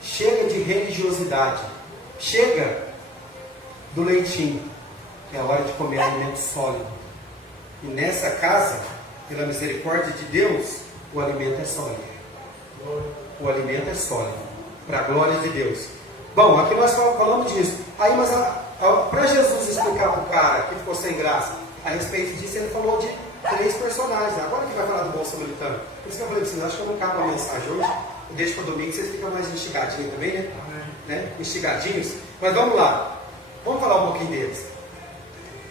Chega de religiosidade. Chega do leitinho. É hora de comer alimento sólido. E nessa casa, pela misericórdia de Deus, o alimento é sólido. O alimento é sólido. Para a glória de Deus. Bom, aqui nós falamos disso. Aí, mas para Jesus explicar para o cara que ficou sem graça a respeito disso, ele falou de 3 personagens. Agora que vai falar do bom samaritano. Por isso que eu falei para vocês, acho que eu não acabo a mensagem hoje. Eu deixo para domingo, vocês ficam mais instigadinhos também, né? Instigadinhos. Mas vamos lá. Vamos falar um pouquinho deles.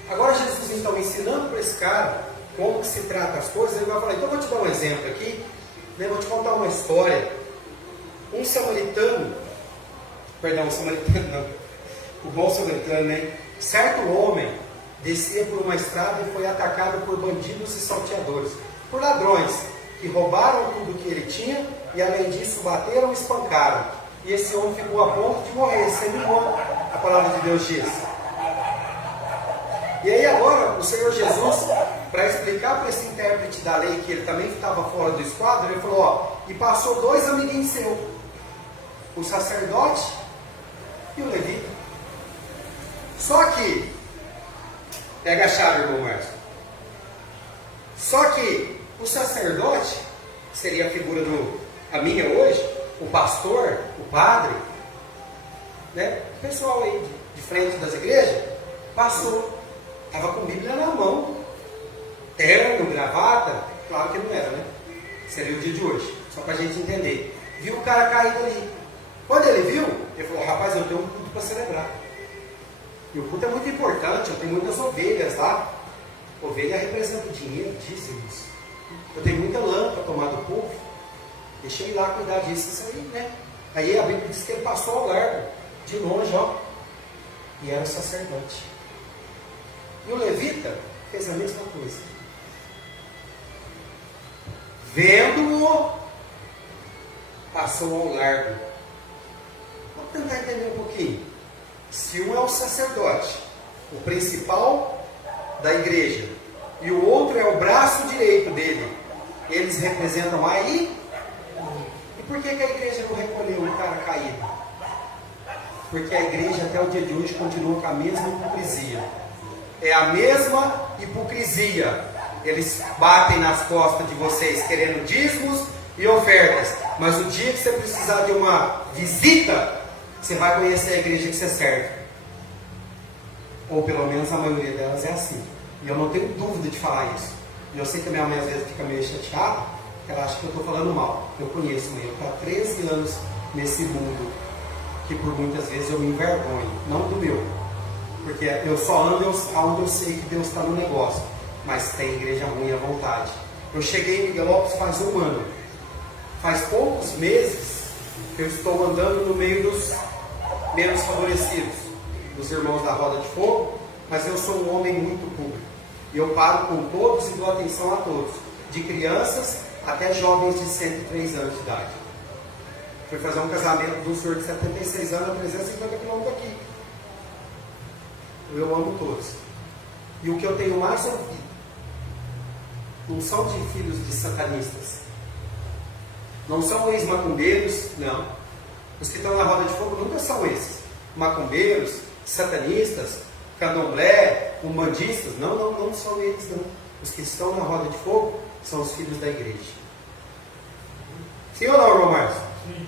Agora Jesus então ensinando para esse cara como que se trata as coisas, ele vai falar: então eu vou te dar um exemplo aqui, né? Vou te contar uma história. Um samaritano não, o bom samaritano, né? Certo homem descia por uma estrada e foi atacado por bandidos e salteadores, por ladrões que roubaram tudo que ele tinha e além disso bateram e espancaram. E esse homem ficou a ponto de morrer, semi-morto, a palavra de Deus diz. E aí agora o Senhor Jesus, para explicar para esse intérprete da lei que ele também estava fora do esquadro, ele falou: ó, e passou 2 amiguinhos seus, o sacerdote e o levita. Só que, pega a chave, irmão Márcio. Só que o sacerdote, que seria a figura a minha hoje, o pastor, o padre, né? O pessoal aí de frente das igrejas, passou. Estava com Bíblia na mão, terno, gravata, claro que não era, né? Seria o dia de hoje, só para a gente entender. Viu o cara caído ali. Quando ele viu, ele falou: rapaz, eu tenho um culto para celebrar. E o culto é muito importante, eu tenho muitas ovelhas lá. Ovelha representa dinheiro, dízimos. Eu tenho muita lã para tomar do povo. Deixa eu ir lá cuidar disso, isso aí, né? Aí a Bíblia diz que ele passou ao largo, de longe, ó. E era o sacerdote. E o levita fez a mesma coisa. Vendo-o, passou ao largo. Vamos tentar entender um pouquinho. Se um é o sacerdote, o principal da igreja, e o outro é o braço direito dele, eles representam aí. E por que a igreja não recolheu o cara caído? Porque a igreja até o dia de hoje continua com a mesma hipocrisia. É a mesma hipocrisia. Eles batem nas costas de vocês querendo dízimos e ofertas. Mas o dia que você precisar de uma visita, você vai conhecer a igreja que você serve. Ou pelo menos a maioria delas é assim. E eu não tenho dúvida de falar isso. E eu sei que a minha mãe às vezes fica meio chateada, porque ela acha que eu estou falando mal. Eu conheço, mãe. Eu estou há 13 anos nesse mundo que por muitas vezes eu me envergonho. Não do meu. Porque eu só ando onde eu sei que Deus está no negócio. Mas tem igreja ruim à vontade. Eu cheguei em Miguel Lopes faz 1 ano. Faz poucos meses que eu estou andando no meio dos menos favorecidos, dos irmãos da Roda de Fogo, mas eu sou um homem muito público. E eu paro com todos e dou atenção a todos, de crianças até jovens de 103 anos de idade. Fui fazer um casamento de um senhor de 76 anos a 350 quilômetros daqui. Eu amo todos. E o que eu tenho mais ouvido não são de filhos de satanistas, não são ex-macumbeiros, não. Os que estão na roda de fogo nunca são esses macumbeiros, satanistas, candomblé, umbandistas. Não são eles, não. Os que estão na roda de fogo são os filhos da igreja. Sim ou não, irmão Márcio? Sim.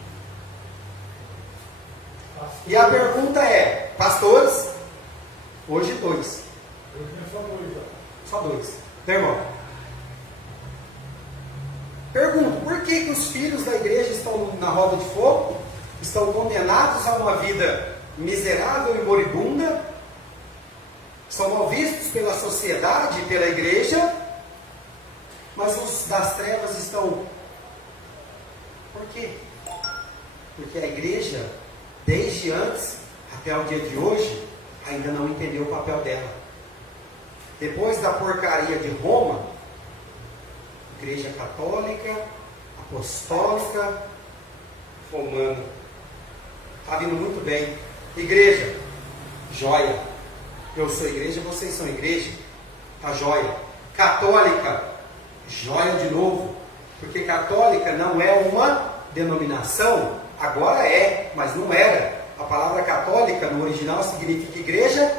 E a pergunta é, pastores, hoje 2. Hoje é só 2. Só 2. Meu irmão? Pergunto, por que os filhos da igreja estão na roda de fogo? Estão condenados a uma vida miserável e moribunda? São mal vistos pela sociedade e pela igreja? Mas os das trevas estão... Por quê? Porque a igreja, desde antes até o dia de hoje, ainda não entendeu o papel dela. Depois da porcaria de Roma, igreja católica, apostólica, romana. Está vindo muito bem. Igreja, joia. Eu sou igreja, vocês são igreja. Está joia. Católica, joia de novo. Porque católica não é uma denominação, agora é, mas não era. A palavra católica no original significa igreja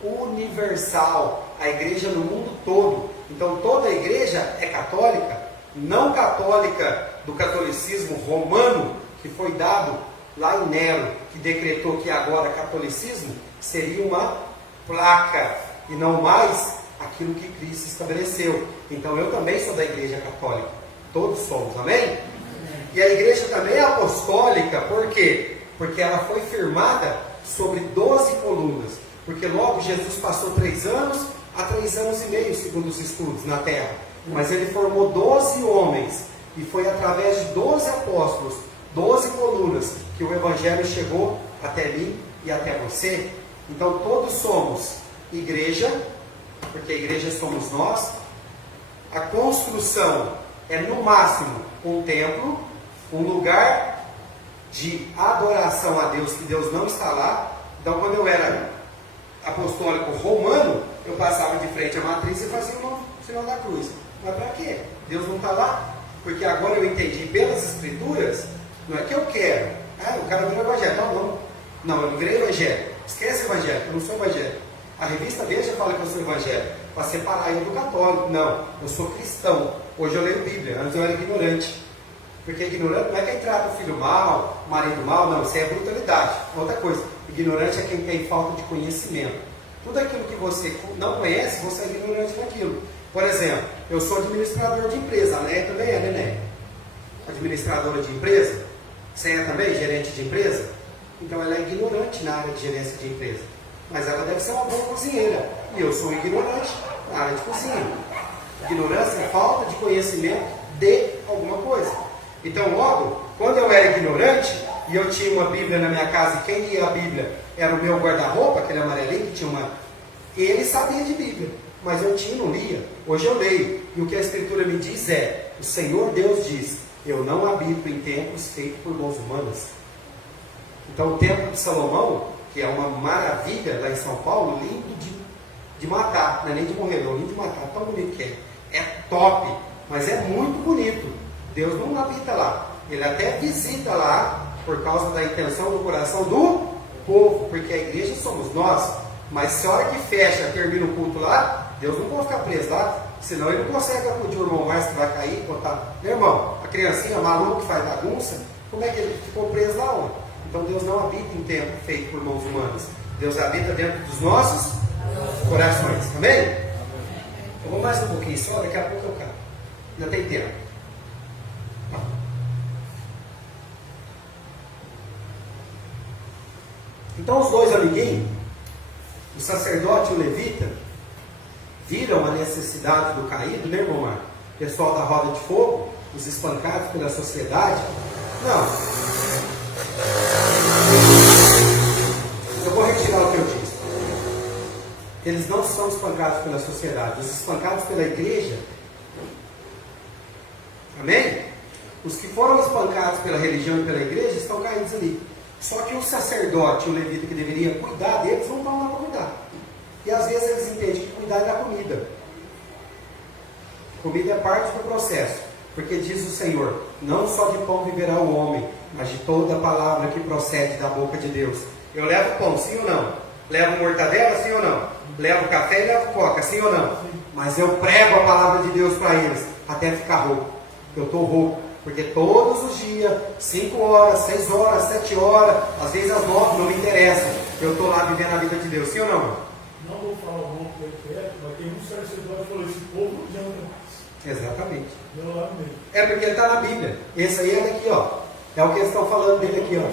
universal, a igreja no mundo todo. Então toda a igreja é católica, não católica do catolicismo romano, que foi dado lá em Nero, que decretou que agora catolicismo seria uma placa e não mais aquilo que Cristo estabeleceu. Então eu também sou da igreja católica, todos somos, amém? E a igreja também é apostólica, por quê? Porque ela foi firmada sobre 12 colunas, porque logo Jesus passou 3 anos a 3 anos e meio, segundo os estudos, na terra, mas ele formou 12 homens, e foi através de 12 apóstolos, 12 colunas, que o evangelho chegou até mim e até você. Então todos somos igreja, porque a igreja somos nós. A construção é no máximo um templo, um lugar de adoração a Deus, que Deus não está lá. Então quando eu era apostólico romano, eu passava de frente à matriz e fazia o sinal da cruz. Mas para quê? Deus não está lá? Porque agora eu entendi pelas escrituras, não é que eu quero. O cara virou evangelho. Não, eu não virei evangelho. Esquece evangelho, eu não sou evangelho. A revista Veja fala que eu sou evangelho, para separar eu do católico. Não, eu sou cristão. Hoje eu leio Bíblia, antes eu era ignorante. Porque ignorante não é quem trata o filho mal, o marido mal, não, isso é brutalidade. Outra coisa, ignorante é quem tem falta de conhecimento. Tudo aquilo que você não conhece, você é ignorante daquilo. Por exemplo, eu sou administrador de empresa, a Néia também é, né? Administradora de empresa. Você é também gerente de empresa? Então ela é ignorante na área de gerência de empresa. Mas ela deve ser uma boa cozinheira. E eu sou ignorante na área de cozinha. Ignorância é falta de conhecimento de alguma coisa. Então logo, quando eu era ignorante e eu tinha uma Bíblia na minha casa, e quem lia a Bíblia era o meu guarda-roupa, aquele amarelinho que tinha uma... Ele sabia de Bíblia, mas eu tinha e não lia. Hoje eu leio. E o que a Escritura me diz é, o Senhor Deus diz, eu não habito em templos feitos por mãos humanas. Então o templo de Salomão, que é uma maravilha lá em São Paulo, lindo de matar, não é nem de morrer, não, lindo de matar, tão bonito que é. É top, mas é muito bonito. Deus não habita lá. Ele até visita lá por causa da intenção do coração do povo, porque a igreja somos nós. Mas se a hora que fecha, termina o culto lá, Deus não pode ficar preso lá, senão ele não consegue acudir o irmão mais que vai cair, botar. Meu irmão, a criancinha maluca que faz bagunça, como é que ele ficou preso lá? Onde? Então Deus não habita em templo feito por mãos humanas. Deus habita dentro dos nossos corações. Amém? Eu vou mais um pouquinho só, daqui a pouco eu caio. Ainda tem tempo. Então os dois amiguinhos, o sacerdote e o levita, viram a necessidade do caído, né, irmão Marco? O pessoal da roda de fogo, os espancados pela sociedade. Não. Eu vou retirar o que eu disse. eles não são espancados pela sociedade. Os espancados pela igreja, amém? Os que foram espancados pela religião e pela igreja estão caídos ali. Só que o sacerdote, o levita que deveria cuidar deles, não estão lá para cuidar. E às vezes eles entendem que cuidar é da comida. Comida é parte do processo. Porque diz o Senhor, não só de pão viverá o homem, mas de toda a palavra que procede da boca de Deus. Eu levo pão, sim ou não? Levo mortadela, sim ou não? Levo café e levo coca, sim ou não? Mas eu prego a palavra de Deus para eles, até ficar rouco. Eu estou rouco, porque todos os dias, 5 horas, 6 horas, 7 horas, às vezes às 9, não me interessa. Eu estou lá vivendo a vida de Deus, sim ou não? Não vou falar o nome perto, mas tem um sacerdote que falou, esse povo não janta mais. Exatamente. Meu lado mesmo. É porque ele está na Bíblia. Esse aí é daqui, ó. É o que eles estão falando dele aqui, ó.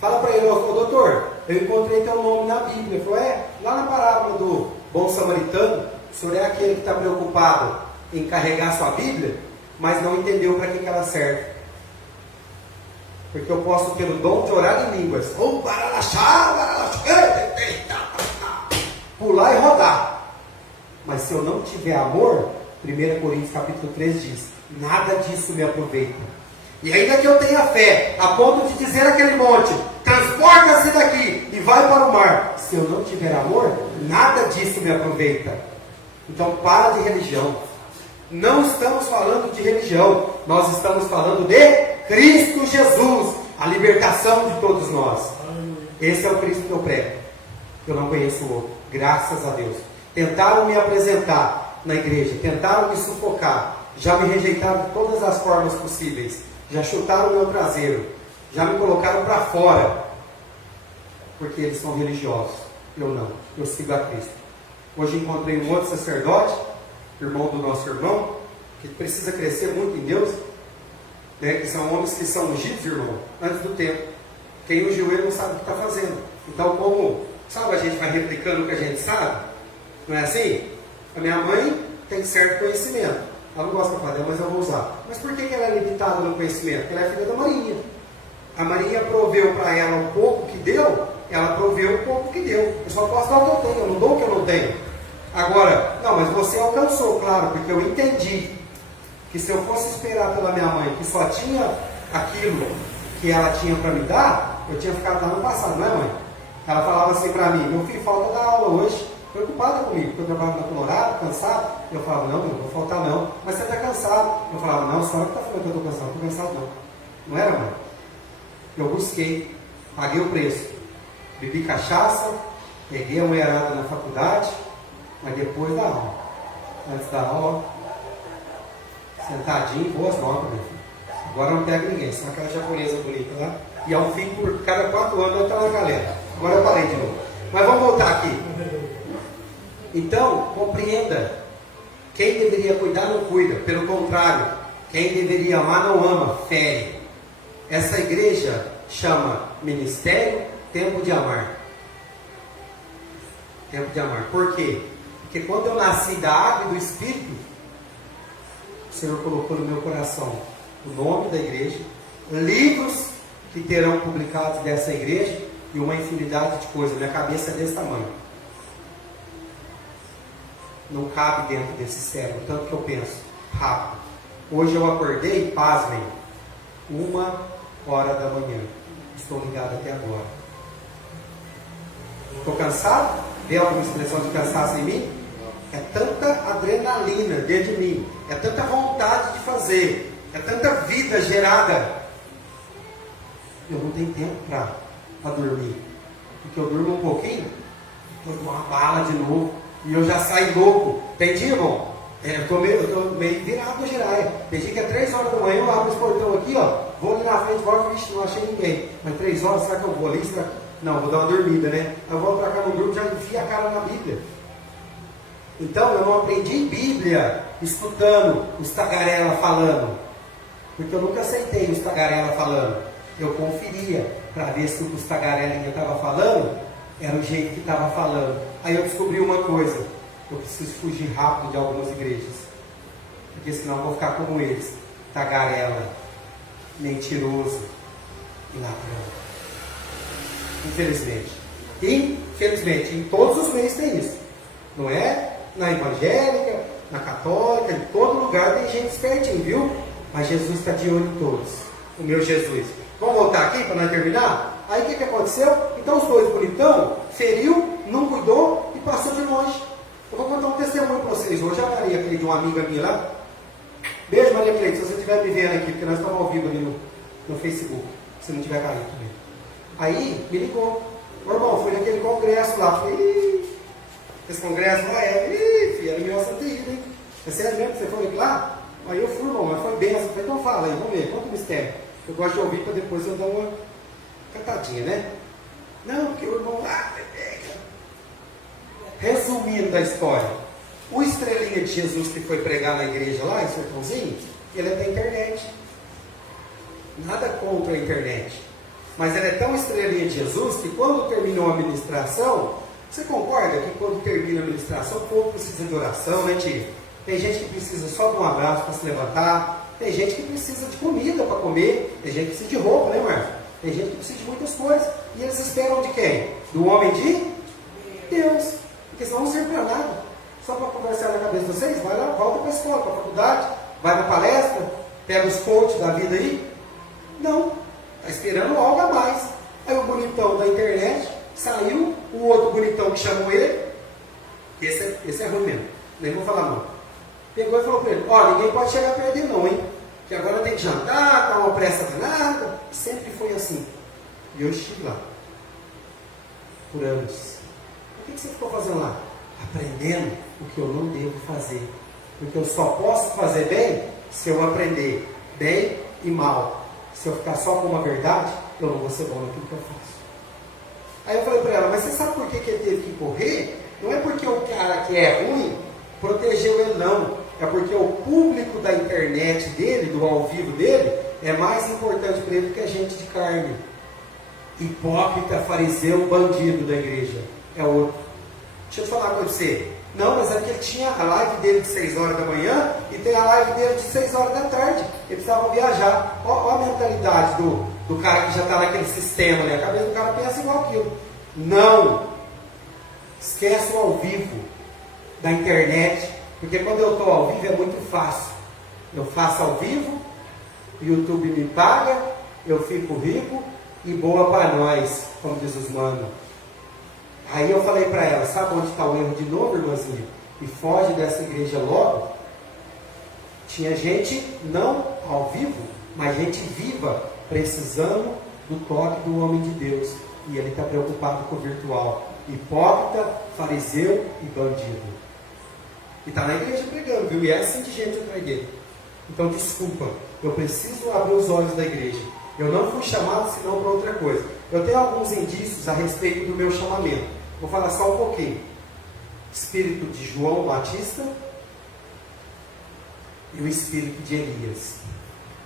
Fala para ele, ô doutor, eu encontrei teu nome na Bíblia. Ele falou, lá na parábola do bom samaritano, o senhor é aquele que está preocupado em carregar sua Bíblia, mas não entendeu para que ela serve. Porque eu posso ter o dom de orar em línguas. Pular e rodar. Mas se eu não tiver amor, 1 Coríntios capítulo 3 diz, nada disso me aproveita. E ainda que eu tenha fé, a ponto de dizer aquele monte, transporta-se daqui e vai para o mar. Se eu não tiver amor, nada disso me aproveita. Então para de religião. Não estamos falando de religião, nós estamos falando de Cristo Jesus, a libertação de todos nós. Esse é o Cristo que eu prego. Eu não conheço o outro, graças a Deus. Tentaram me apresentar na igreja, tentaram me sufocar, já me rejeitaram de todas as formas possíveis, já chutaram o meu traseiro, já me colocaram para fora, porque eles são religiosos. Eu não, eu sigo a Cristo. Hoje encontrei um outro sacerdote, irmão do nosso irmão, que precisa crescer muito em Deus, né, que são homens que são ungidos, irmão, antes do tempo. Quem ungiu ele não sabe o que está fazendo. Então, como, sabe, a gente vai replicando o que a gente sabe, não é assim? A minha mãe tem certo conhecimento, ela não gosta de fazer, mas eu vou usar. Mas por que ela é limitada no conhecimento? Porque ela é filha da Marinha. A Marinha proveu para ela um pouco que deu, ela proveu um pouco que deu. Eu só posso dar o que eu tenho, eu não dou o que eu não tenho. Agora, não, mas você alcançou, claro, porque eu entendi que se eu fosse esperar pela minha mãe, que só tinha aquilo que ela tinha para me dar, eu tinha ficado lá no passado, não é, mãe? Ela falava assim para mim, meu filho, falta dar aula hoje, preocupada comigo, porque eu trabalho na Colorado, cansado. Eu falava, não, não vou faltar não, mas você está cansado. Eu falava, não, a senhora que está falando que eu estou cansado, não estou cansado não. Não era, mãe? Eu busquei, paguei o preço, bebi cachaça, peguei a mulherada na faculdade, mas depois da aula. Antes da aula, sentadinho, boas notas, meu filho. Agora eu não pego ninguém, só aquela japonesa bonita lá. E ao fim, por cada 4 anos, eu estava na galera. Agora eu parei de novo. Mas vamos voltar aqui. Então, compreenda. Quem deveria cuidar não cuida. Pelo contrário, quem deveria amar não ama, fere. Essa igreja chama Ministério Tempo de Amar. Tempo de Amar. Por quê? Porque quando eu nasci da água e do Espírito, o Senhor colocou no meu coração o nome da igreja, livros que terão publicados dessa igreja e uma infinidade de coisas. Minha cabeça é desse tamanho. Não cabe dentro desse cérebro, tanto que eu penso rápido. Hoje eu acordei, pasmem, 1h da manhã. Estou ligado até agora. Estou cansado? Vê alguma expressão de cansaço em mim? É tanta adrenalina dentro de mim, é tanta vontade de fazer, é tanta vida gerada. Eu não tenho tempo para dormir. Porque eu durmo um pouquinho, eu dou uma bala de novo, e eu já saio louco. Entendi, irmão? Eu estou meio virado no giraia. Entendi que é 3 horas da manhã, eu abro esse portão aqui, ó, vou ali na frente, volto, vixe, não achei ninguém. Mas 3 horas, será que eu vou ali? Será que... Não, vou dar uma dormida, né? Eu volto para cá no grupo, já enfio a cara na Bíblia. Então, eu não aprendi Bíblia escutando os tagarela falando. Porque eu nunca aceitei os tagarela falando. Eu conferia para ver se os tagarelinha estava falando, era o jeito que estava falando. Aí eu descobri uma coisa. Eu preciso fugir rápido de algumas igrejas. Porque senão eu vou ficar como eles. Tagarela, mentiroso e ladrão. Infelizmente. Infelizmente, em todos os meios tem isso. Não é na evangélica, na católica, em todo lugar tem gente espertinha, viu? Mas Jesus está de olho em todos. O meu Jesus. Vamos voltar aqui para nós terminar? Aí o que aconteceu? Então os dois bonitão feriu, não cuidou e passou de longe. Eu vou contar um testemunho para vocês hoje. A Maria Cleide, de uma amiga minha lá. Beijo, Maria Cleide, se você estiver me vendo aqui, porque nós estamos ao vivo ali no Facebook. Se não tiver caído também. Aí me ligou. Ô irmão, fui naquele congresso lá. Falei, esse congresso lá filho, era melhor você ter ido, hein? É sério mesmo que você foi lá? Aí eu fui, irmão, mas foi bem. Eu falei, então fala aí, vamos ver, conta o mistério. Eu gosto de ouvir para depois eu dar uma cantadinha, né? Não, porque o irmão lá. Resumindo a história, o estrelinha de Jesus que foi pregar na igreja lá, em Sertãozinho, ele é da internet. Nada contra a internet. Mas ele é tão estrelinha de Jesus que quando terminou a ministração, você concorda que quando termina a ministração, o povo precisa de oração, né, tia? Tem gente que precisa só de um abraço para se levantar, tem gente que precisa de comida para comer, tem gente que precisa de roupa, né, Marcos? Tem gente que precisa de muitas coisas. E eles esperam de quem? Do homem de Deus. Porque senão não serve para nada. Só para conversar na cabeça de vocês, vai lá, volta para a escola, para a faculdade, vai para a palestra, pega os coaches da vida aí. Não. Está esperando algo a mais. Aí o bonitão da internet saiu, o outro bonitão que chamou ele, esse é ruim mesmo, nem vou falar não. Pegou e falou para ele, ó, ninguém pode chegar perto dele não, hein? Que agora tem que jantar, tá uma pressa danada. Sempre foi assim. E eu estive lá. Por anos. O que você ficou fazendo lá? Aprendendo o que eu não devo fazer. Porque eu só posso fazer bem se eu aprender bem e mal. Se eu ficar só com uma verdade, eu não vou ser bom naquilo que eu faço. Aí eu falei para ela, mas você sabe por que ele teve que correr? Não é porque o cara que é ruim protegeu ele, não. É porque o público da internet dele, do ao vivo dele, é mais importante para ele do que a gente de carne. Hipócrita, fariseu, bandido da igreja. É outro. Deixa eu te falar uma coisa para você. Não, mas é porque ele tinha a live dele de 6 horas da manhã e tem a live dele de 6 horas da tarde. Ele precisava viajar. Olha a mentalidade do cara que já está naquele sistema, né? A cabeça do cara pensa igual aquilo. Não! Esquece o ao vivo da internet, porque quando eu estou ao vivo é muito fácil. Eu faço ao vivo, o YouTube me paga, eu fico rico e boa para nós, como diz os manos. Aí eu falei para ela, sabe onde está o erro de novo, irmãzinha? E foge dessa igreja logo. Tinha gente não ao vivo, mas gente viva, precisando do toque do homem de Deus. E ele está preocupado com o virtual. Hipócrita, fariseu e bandido. E está na igreja pregando, viu? E é assim de gente atrás dele. Então desculpa, eu preciso abrir os olhos da igreja. Eu não fui chamado senão para outra coisa. Eu tenho alguns indícios a respeito do meu chamamento. Vou falar só um pouquinho. Espírito de João Batista e o espírito de Elias.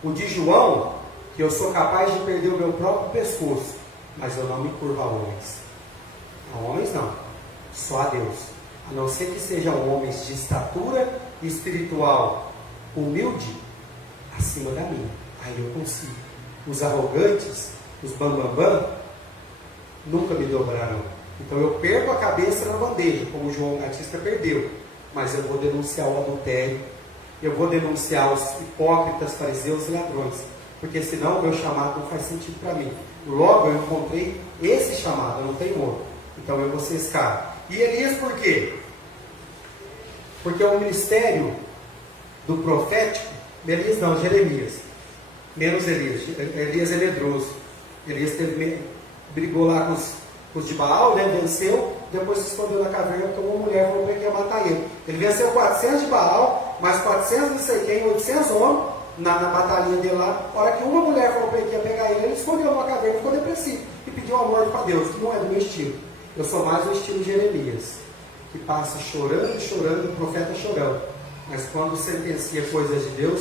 O de João, que eu sou capaz de perder o meu próprio pescoço, mas eu não me curvo a homens. A homens não, só a Deus. A não ser que sejam homens de estatura espiritual humilde, acima da minha. Aí eu consigo. Os arrogantes, os bambambam, nunca me dobrarão. Então eu perco a cabeça na bandeja, como João Batista perdeu. Mas eu vou denunciar o adultério, eu vou denunciar os hipócritas, fariseus e ladrões. Porque senão o meu chamado não faz sentido para mim. Logo eu encontrei esse chamado, eu não tenho outro. Então eu vou ser esse cara. E Elias por quê? Porque o ministério do profético, Elias não, Jeremias. Menos Elias. Elias é medroso. Elias brigou lá com os de Baal, né? Venceu, depois se escondeu na caverna, tomou uma mulher e falou que ia matar ele. Ele venceu 400 de Baal, mais 400 não sei quem, 800 homens na batalhinha dele lá. A hora que uma mulher falou que ia pegar ele, ele escondeu numa caverna, ficou depressivo e pediu a morte para Deus, que não é do meu estilo. Eu sou mais do estilo Jeremias, que passa chorando, chorando, o profeta chorando. Mas quando sentencia coisas de Deus,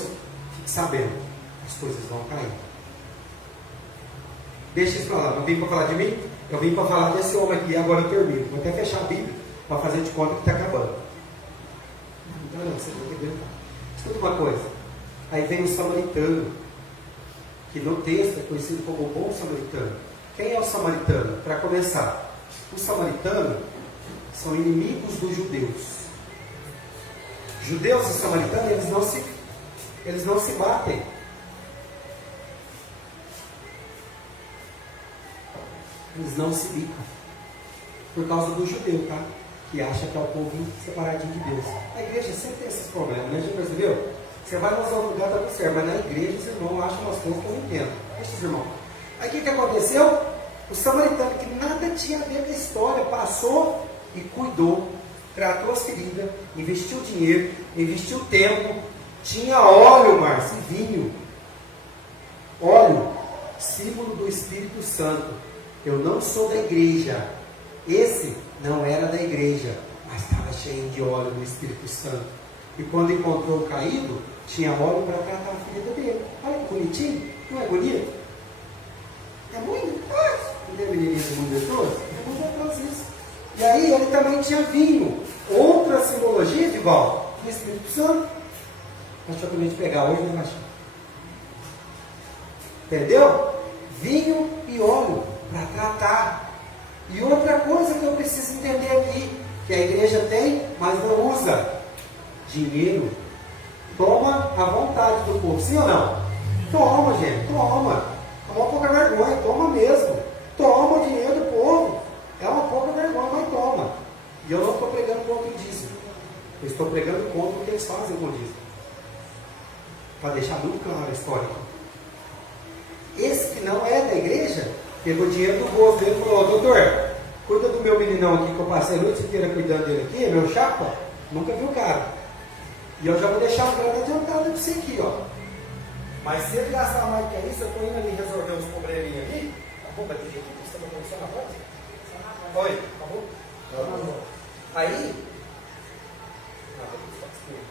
fique sabendo, as coisas vão cair. Deixa isso para lá, não vim para falar de mim, eu vim para falar desse homem aqui, e agora eu termino. Vou até fechar a Bíblia para fazer de conta que está acabando. Não, você não vai entender. Escuta uma coisa. Aí vem o samaritano, que no texto é conhecido como o bom samaritano. Quem é o samaritano? Para começar, Os samaritanos são inimigos dos judeus. Judeus e samaritanos, eles não se batem. Eles não se bicam. Por causa do judeu, tá? Que acha que é o povo separadinho de Deus. A igreja sempre tem esses problemas, né? Já percebeu? Você vai nos outros lugares, tá tudo certo, mas na igreja os irmãos acham umas coisas que eu não entendo. Esses irmãos. Aí o que aconteceu? O samaritano, que nada tinha a ver com a história, passou e cuidou, tratou as feridas, investiu dinheiro, investiu tempo, tinha óleo, Márcio, e vinho. Óleo, símbolo do Espírito Santo. Eu não sou da igreja. Esse não era da igreja, mas estava cheio de óleo do Espírito Santo. E quando encontrou o caído, tinha óleo para tratar a ferida dele. Olha que bonitinho, não é bonito? É muito fácil. Não é menininha do mundo de todos? É muito fácil isso. E aí ele também tinha vinho. Outra simbologia de igual do Espírito Santo. Nós vamos pegar hoje, né, Machado? Entendeu? Vinho e óleo para tratar. E outra coisa que eu preciso entender aqui, que a igreja tem, mas não usa: dinheiro. Toma à vontade do povo, sim ou não? Toma, gente, toma. É uma pouca vergonha, toma mesmo. Toma o dinheiro do povo. É uma pouca vergonha, mas toma. E eu não estou pregando contra o dízimo. Eu estou pregando contra o que eles fazem com o dízimo. Para deixar muito claro a história. Esse que não é da igreja, pegou dinheiro do bolso dele e falou: doutor, cuida do meu meninão aqui, que eu passei a noite inteira cuidando dele aqui, é meu chapa. Nunca vi o cara. E eu já vou deixar o grana adiantado para você aqui, ó. Mas se ele gastar mais que isso, eu estou indo ali resolver uns probleminhas ali. Tá bom, vai ter jeito que você está começando a voz? Oi, tá bom? Aí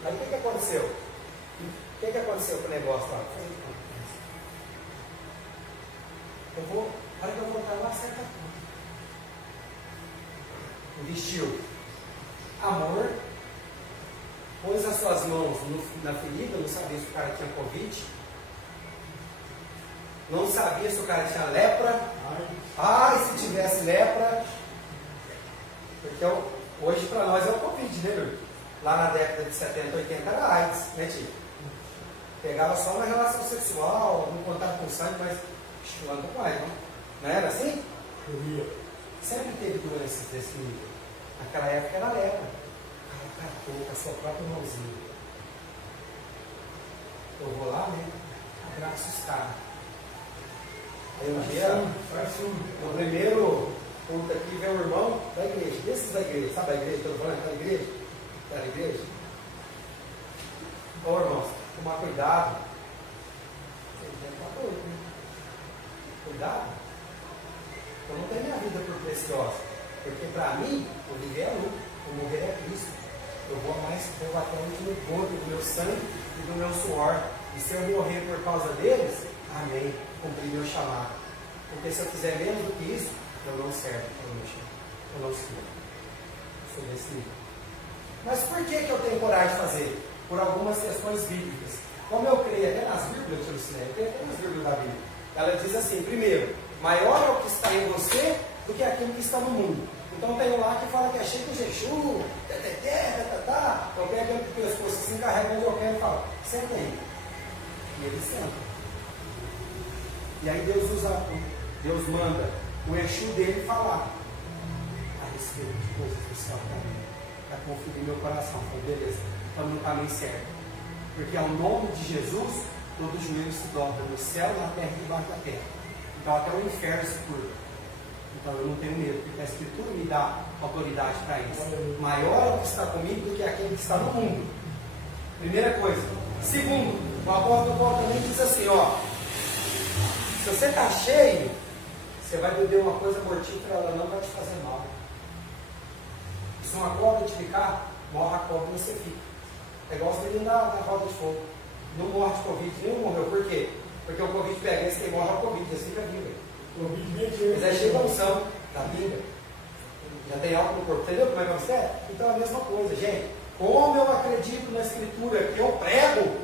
o que aconteceu? O que aconteceu com o negócio lá? Eu vou, para que eu voltar lá, certa coisa. Investiu amor, pôs as suas mãos na ferida, não sabia se o cara tinha Covid, não sabia se o cara tinha lepra. Ai, se tivesse lepra. Porque hoje para nós é o Covid, né, meu? Lá na década de 70, 80 era AIDS, né, tio? Pegava só uma relação sexual, não contato com sangue, mas estilando com AIDS, não era assim? Sempre teve doenças desse nível. Naquela época era lepra. O cara tratou com a sua própria mãozinha. Eu vou lá, né? Abraço os caras. Aí um dia, no primeiro culto aqui, vem um irmão da igreja, desses da igreja, sabe a igreja que eu estou falando? Aquela igreja? Aquela igreja? Ô irmãos, tomar cuidado. Você deve estar doido, né? Cuidado. Eu não tenho minha vida por preciosa, porque para mim, o viver é lucro, o morrer é Cristo. Eu vou até o último gota do meu sangue e do meu suor. E se eu morrer por causa deles, amém, cumpri meu chamado. Porque se eu fizer menos do que isso, eu não servo para o meu chamado. Eu não sirvo. Eu sou desse nível. Mas por que eu tenho coragem de fazer? Por algumas questões bíblicas. Como eu creio até nas Bíblias, eu te ensinei, eu creio até nas Bíblias da Bíblia. Ela diz assim: primeiro, maior é o que está em você do que aquilo que está no mundo. Então tem um lá que fala que é cheio de jejum, eu pego aquele pescoço assim, carrega onde eu quero e falo: senta aí. E ele senta. E aí Deus manda o Exu dele falar a respeito de coisas do céu também, para conferir meu coração. Então, beleza, estamos no caminho certo. Porque ao nome de Jesus, todo joelho se dobra no céu, na terra e debaixo da terra. Então até o inferno se curva. Então eu não tenho medo, porque a Escritura me dá autoridade para isso. Maior é o que está comigo do que aquele que está no mundo. Primeira coisa. Segundo, o apóstolo Paulo também diz assim, ó: se você está cheio, você vai beber uma coisa mortífera, ela não vai te fazer mal. Se uma cobra te picar, morre a cobra e você fica. É igual os meninos da roda de fogo. Não morre de Covid, nenhum morreu. Por quê? Porque o Covid pega esse que morre é o Covid, esse fica vivo. Mas é cheio da unção da Bíblia. Já tem algo no corpo. Entendeu como é que você é? Então é a mesma coisa, gente. Como eu acredito na Escritura que eu prego,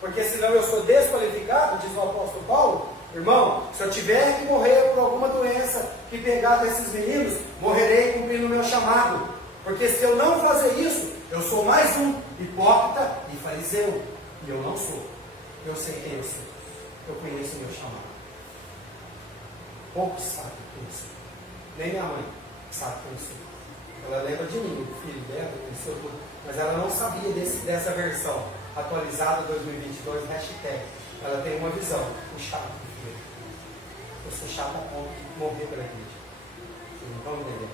porque senão eu sou desqualificado, diz o apóstolo Paulo, Irmão, se eu tiver que morrer por alguma doença que pegar desses meninos, morrerei cumprindo o meu chamado. Porque se eu não fazer isso, eu sou mais um hipócrita e fariseu. E eu não sou. Eu sei quem eu sou. Eu conheço o meu chamado. Poucos sabem quem eu sou. Nem minha mãe sabe quem eu sou. Ela lembra de mim, o filho dela, conheceu tudo. Mas ela não sabia dessa versão atualizada 2022, hashtag. Ela tem uma visão, o chato do filho. Eu sou chato a ponto de morrer pela igreja. Vocês não vão entender.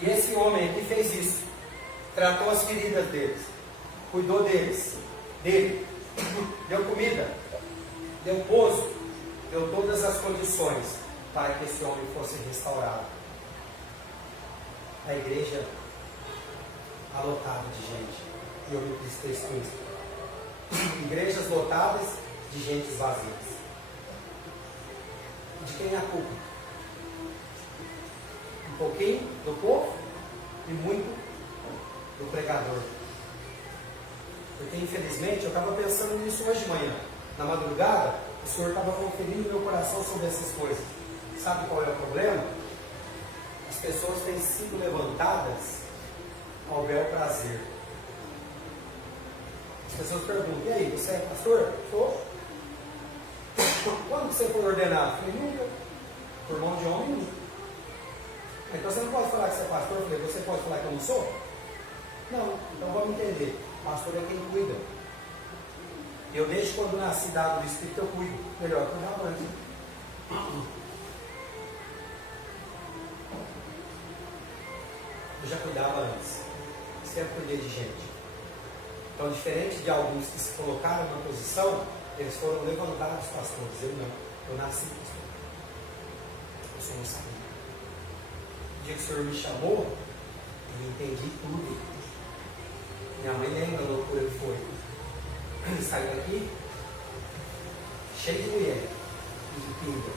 E esse homem aqui fez isso. Tratou as feridas deles. Cuidou dele. Deu comida. Deu pouso. Deu todas as condições para que esse homem fosse restaurado. A igreja lotada de gente. E eu me tristei com isso. Igrejas lotadas de gente vazias. De quem é a culpa? Um pouquinho do povo e muito do pregador. Porque infelizmente eu estava pensando nisso hoje de manhã. Na madrugada, o Senhor estava conferindo meu coração sobre essas coisas. Sabe qual é o problema? As pessoas têm sido levantadas ao bel prazer. As pessoas perguntam: e aí, você é pastor? Sou. Quando você foi ordenado? Falei: nunca. Por mão de homem, nunca. Então você não pode falar que você é pastor? Falei: você pode falar que eu não sou? Não. Então vamos entender. Pastor é quem cuida. Eu desde quando nasci dado do Espírito eu cuido. Melhor cuidar antes. Eu já cuidava antes. Sempre cuidei de gente. Então, diferente de alguns que se colocaram na posição, eles foram levantados pastores. Eu não. Eu nasci pastor. Eu só não sabia. O dia que o Senhor me chamou, eu entendi tudo. Minha mãe lembra a loucura que foi. Saiu daqui, cheio de mulher, de pinga.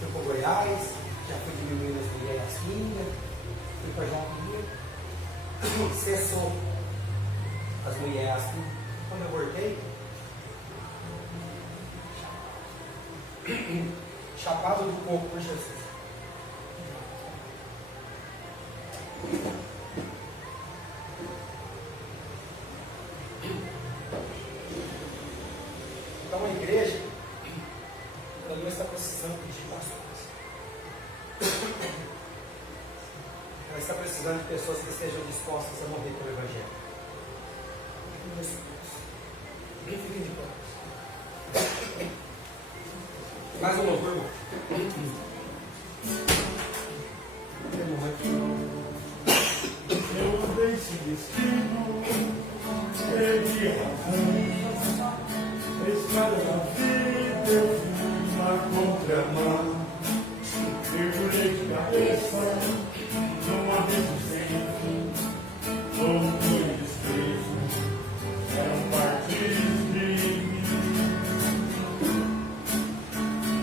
Fui para Goiás, já fui diminuindo as mulheres as pingas, fui para João Pinha, cessou as mulheres as pingas. Quando eu voltei, chapado do corpo por Jesus. Então a igreja também está precisando de pastores. Ela está precisando de pessoas que estejam dispostas a morrer pelo Evangelho. Fiquem de pé. Mais um louvor, irmão. Eu deixo destino, perdi razão. Escada da vida, eu fui na contramão. Mergulhei de cabeça num abismo sem fim. Loucura e desprezo eram partes de mim.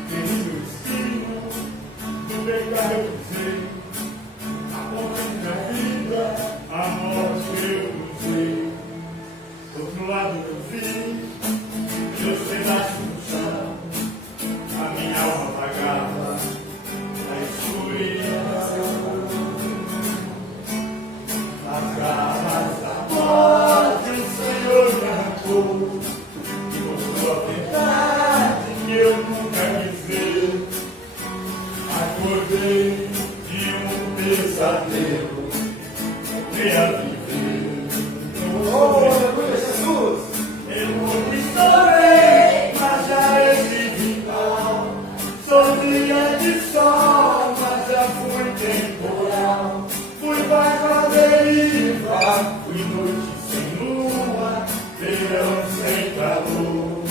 Perdi o destino do pecado eu cruzei. A ponte da vida, a morte eu cruzei. Do outro lado eu vi meus pedaços no chão, a minha alma apagava na escuridão. As garras da morte o Senhor me arrancou e mostrou a verdade que eu nunca quis ver. Acordei de um pesadelo, voltei a viver. Aleluia, Jesus! Eu conquistarei, mas já estive mal. Sou dia de sol, mas já fui temporal. Fui barco à deriva, fui noite sem lua, verão sem calor.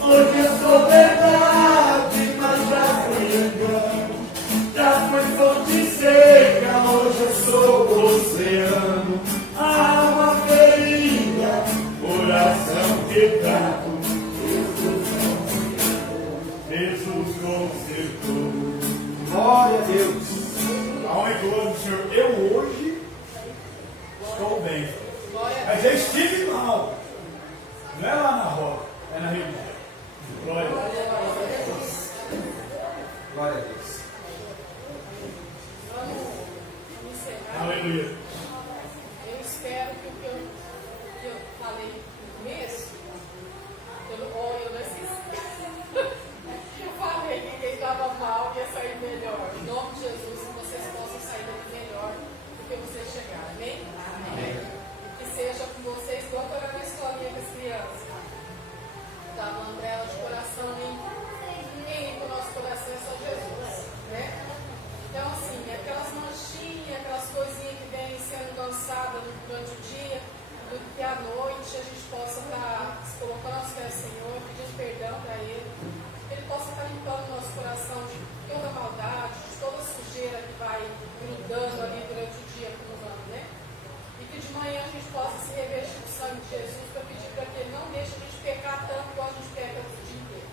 Hoje eu sou verdade, mas já fui engano. Já fui fonte seca, hoje eu sou oceano. Alma ferida, coração quebrado, Jesus consertou. Glória a Deus! Aonde glória do Senhor? Eu hoje estou bem. Mas eu estive mal. Não é lá na roda, é na religião. Glória. Glória a Deus. Vamos encerrar. Aleluia. Eu espero que o que eu falei no começo, eu não esqueci. Eu falei que quem estava mal ia sair melhor. Em nome de Jesus, que vocês possam sair daqui melhor do que vocês chegaram. Amém? Amém. Que seja com vocês, igual eu era na escolinha com as crianças. Estava a Andréa de coração limpo. Ninguém limpa o nosso coração, é só Jesus. Né? Então, assim, aquelas manchinhas, aquelas coisinhas que vêm sendo lançadas durante o dia, do que à noite a gente possa estar se colocando aos pés do Senhor, pedindo perdão para Ele. Que Ele possa estar limpando o nosso coração de toda maldade, de toda sujeira que vai grudando ali durante o dia, acumulando, né? E que de manhã a gente possa se revestir do sangue de Jesus para pedir para que Ele não deixe a gente pecar tanto quanto a gente peca o dia inteiro.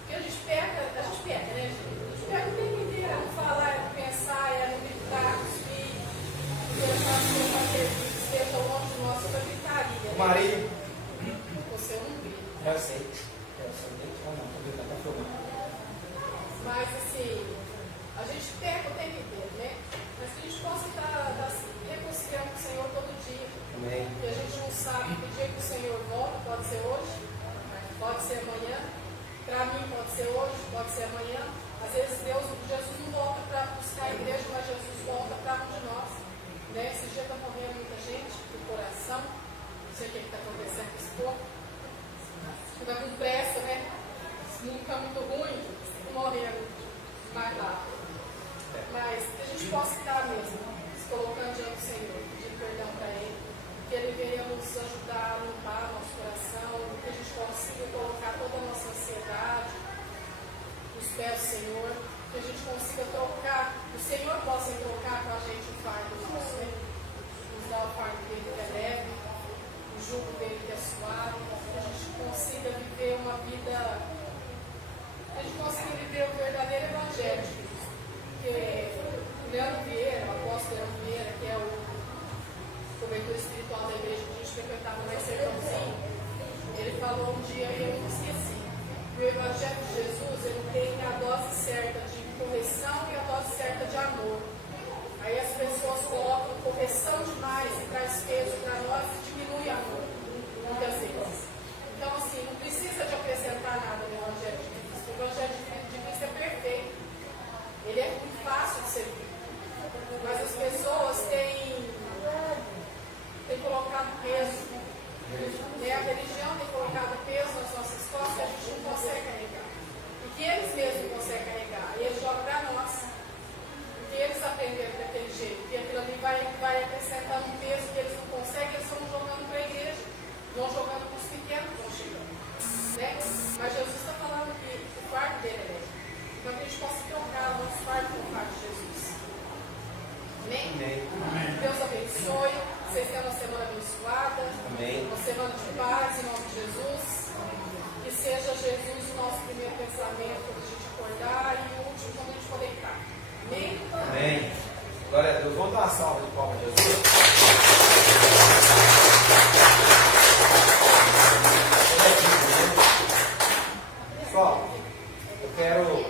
Porque a gente peca, né, gente? A gente peca o tempo inteiro, é não falar, é não pensar, é não gritar com os filhos, pensar que o fazer esteja longe de nós, toda gritaria. Né? Maria. Você não grita. Eu sei. Não, tô brincando, tá filmando. Mas assim, a gente peca o tempo inteiro, né? Mas que a gente possa estar assim, reconciliando com o Senhor todo dia. Amém. E a gente não sabe que dia que o Senhor volta, pode ser hoje, pode ser amanhã. Para mim pode ser hoje, pode ser amanhã. Às vezes Jesus não volta para buscar a igreja, mas Jesus volta para um de nós. Né? Esse dia está morrendo muita gente do coração. Não sei o que está acontecendo com esse povo. Está com pressa, né? Esse mundo está muito ruim, morrendo mais rápido. Mas que a gente possa estar mesmo, se colocando diante do Senhor, pedindo perdão para Ele, que Ele venha nos ajudar a limpar nosso coração, que a gente consiga colocar toda a nossa ansiedade nos pés do Senhor, que a gente consiga trocar, que o Senhor possa trocar com a gente o fardo nosso, né? Nos dar o fardo dele que é leve, o jugo dele que é suave, que a gente consiga viver uma vida, que a gente consiga viver o verdadeiro evangelho de Cristo. Porque o Leandro Vieira, o apóstolo Leandro Vieira, que é o cobertor espiritual da igreja que a gente frequentava mais sertãozinho, ele falou um dia e eu não esqueci. O Evangelho de Jesus, ele tem a dose certa de correção e a dose certa de amor. Aí as pessoas colocam correção demais e traz peso para nós e diminui amor, muitas vezes. Então, assim, não precisa de acrescentar nada no Evangelho de Cristo. O Evangelho de Cristo é perfeito. Ele é muito fácil de servir. Mas as pessoas têm colocado peso. A religião tem colocado peso nas nossas costas que a gente não consegue carregar. E que eles mesmos não conseguem carregar. E eles jogam para nós. Porque eles aprenderam daquele jeito. E aquilo ali vai acrescentando um peso que eles não conseguem, eles vão jogando para a igreja. Vão jogando para os pequenos que vão chegando. Né? Mas Jesus está falando que o fardo dele é leve. Então que a gente possa trocar o nosso fardo com o fardo de Jesus. Amém? Amém. Deus abençoe. Vocês tenham uma semana abençoada. Amém. Uma semana de paz em nome de Jesus. Que seja Jesus o nosso primeiro pensamento quando a gente acordar e o último quando a gente for deitar. Amém? Amém. Glória a Deus. Vamos dar uma salva de palmas a Jesus. Pessoal, eu quero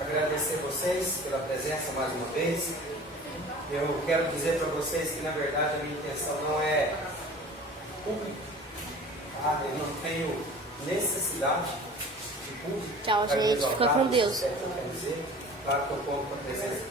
agradecer vocês pela presença mais uma vez. Eu quero dizer para vocês que, na verdade, a minha intenção não é público. Tá? Eu não tenho necessidade de público. Tchau, gente. Fica com Deus. Claro que eu conto com a presença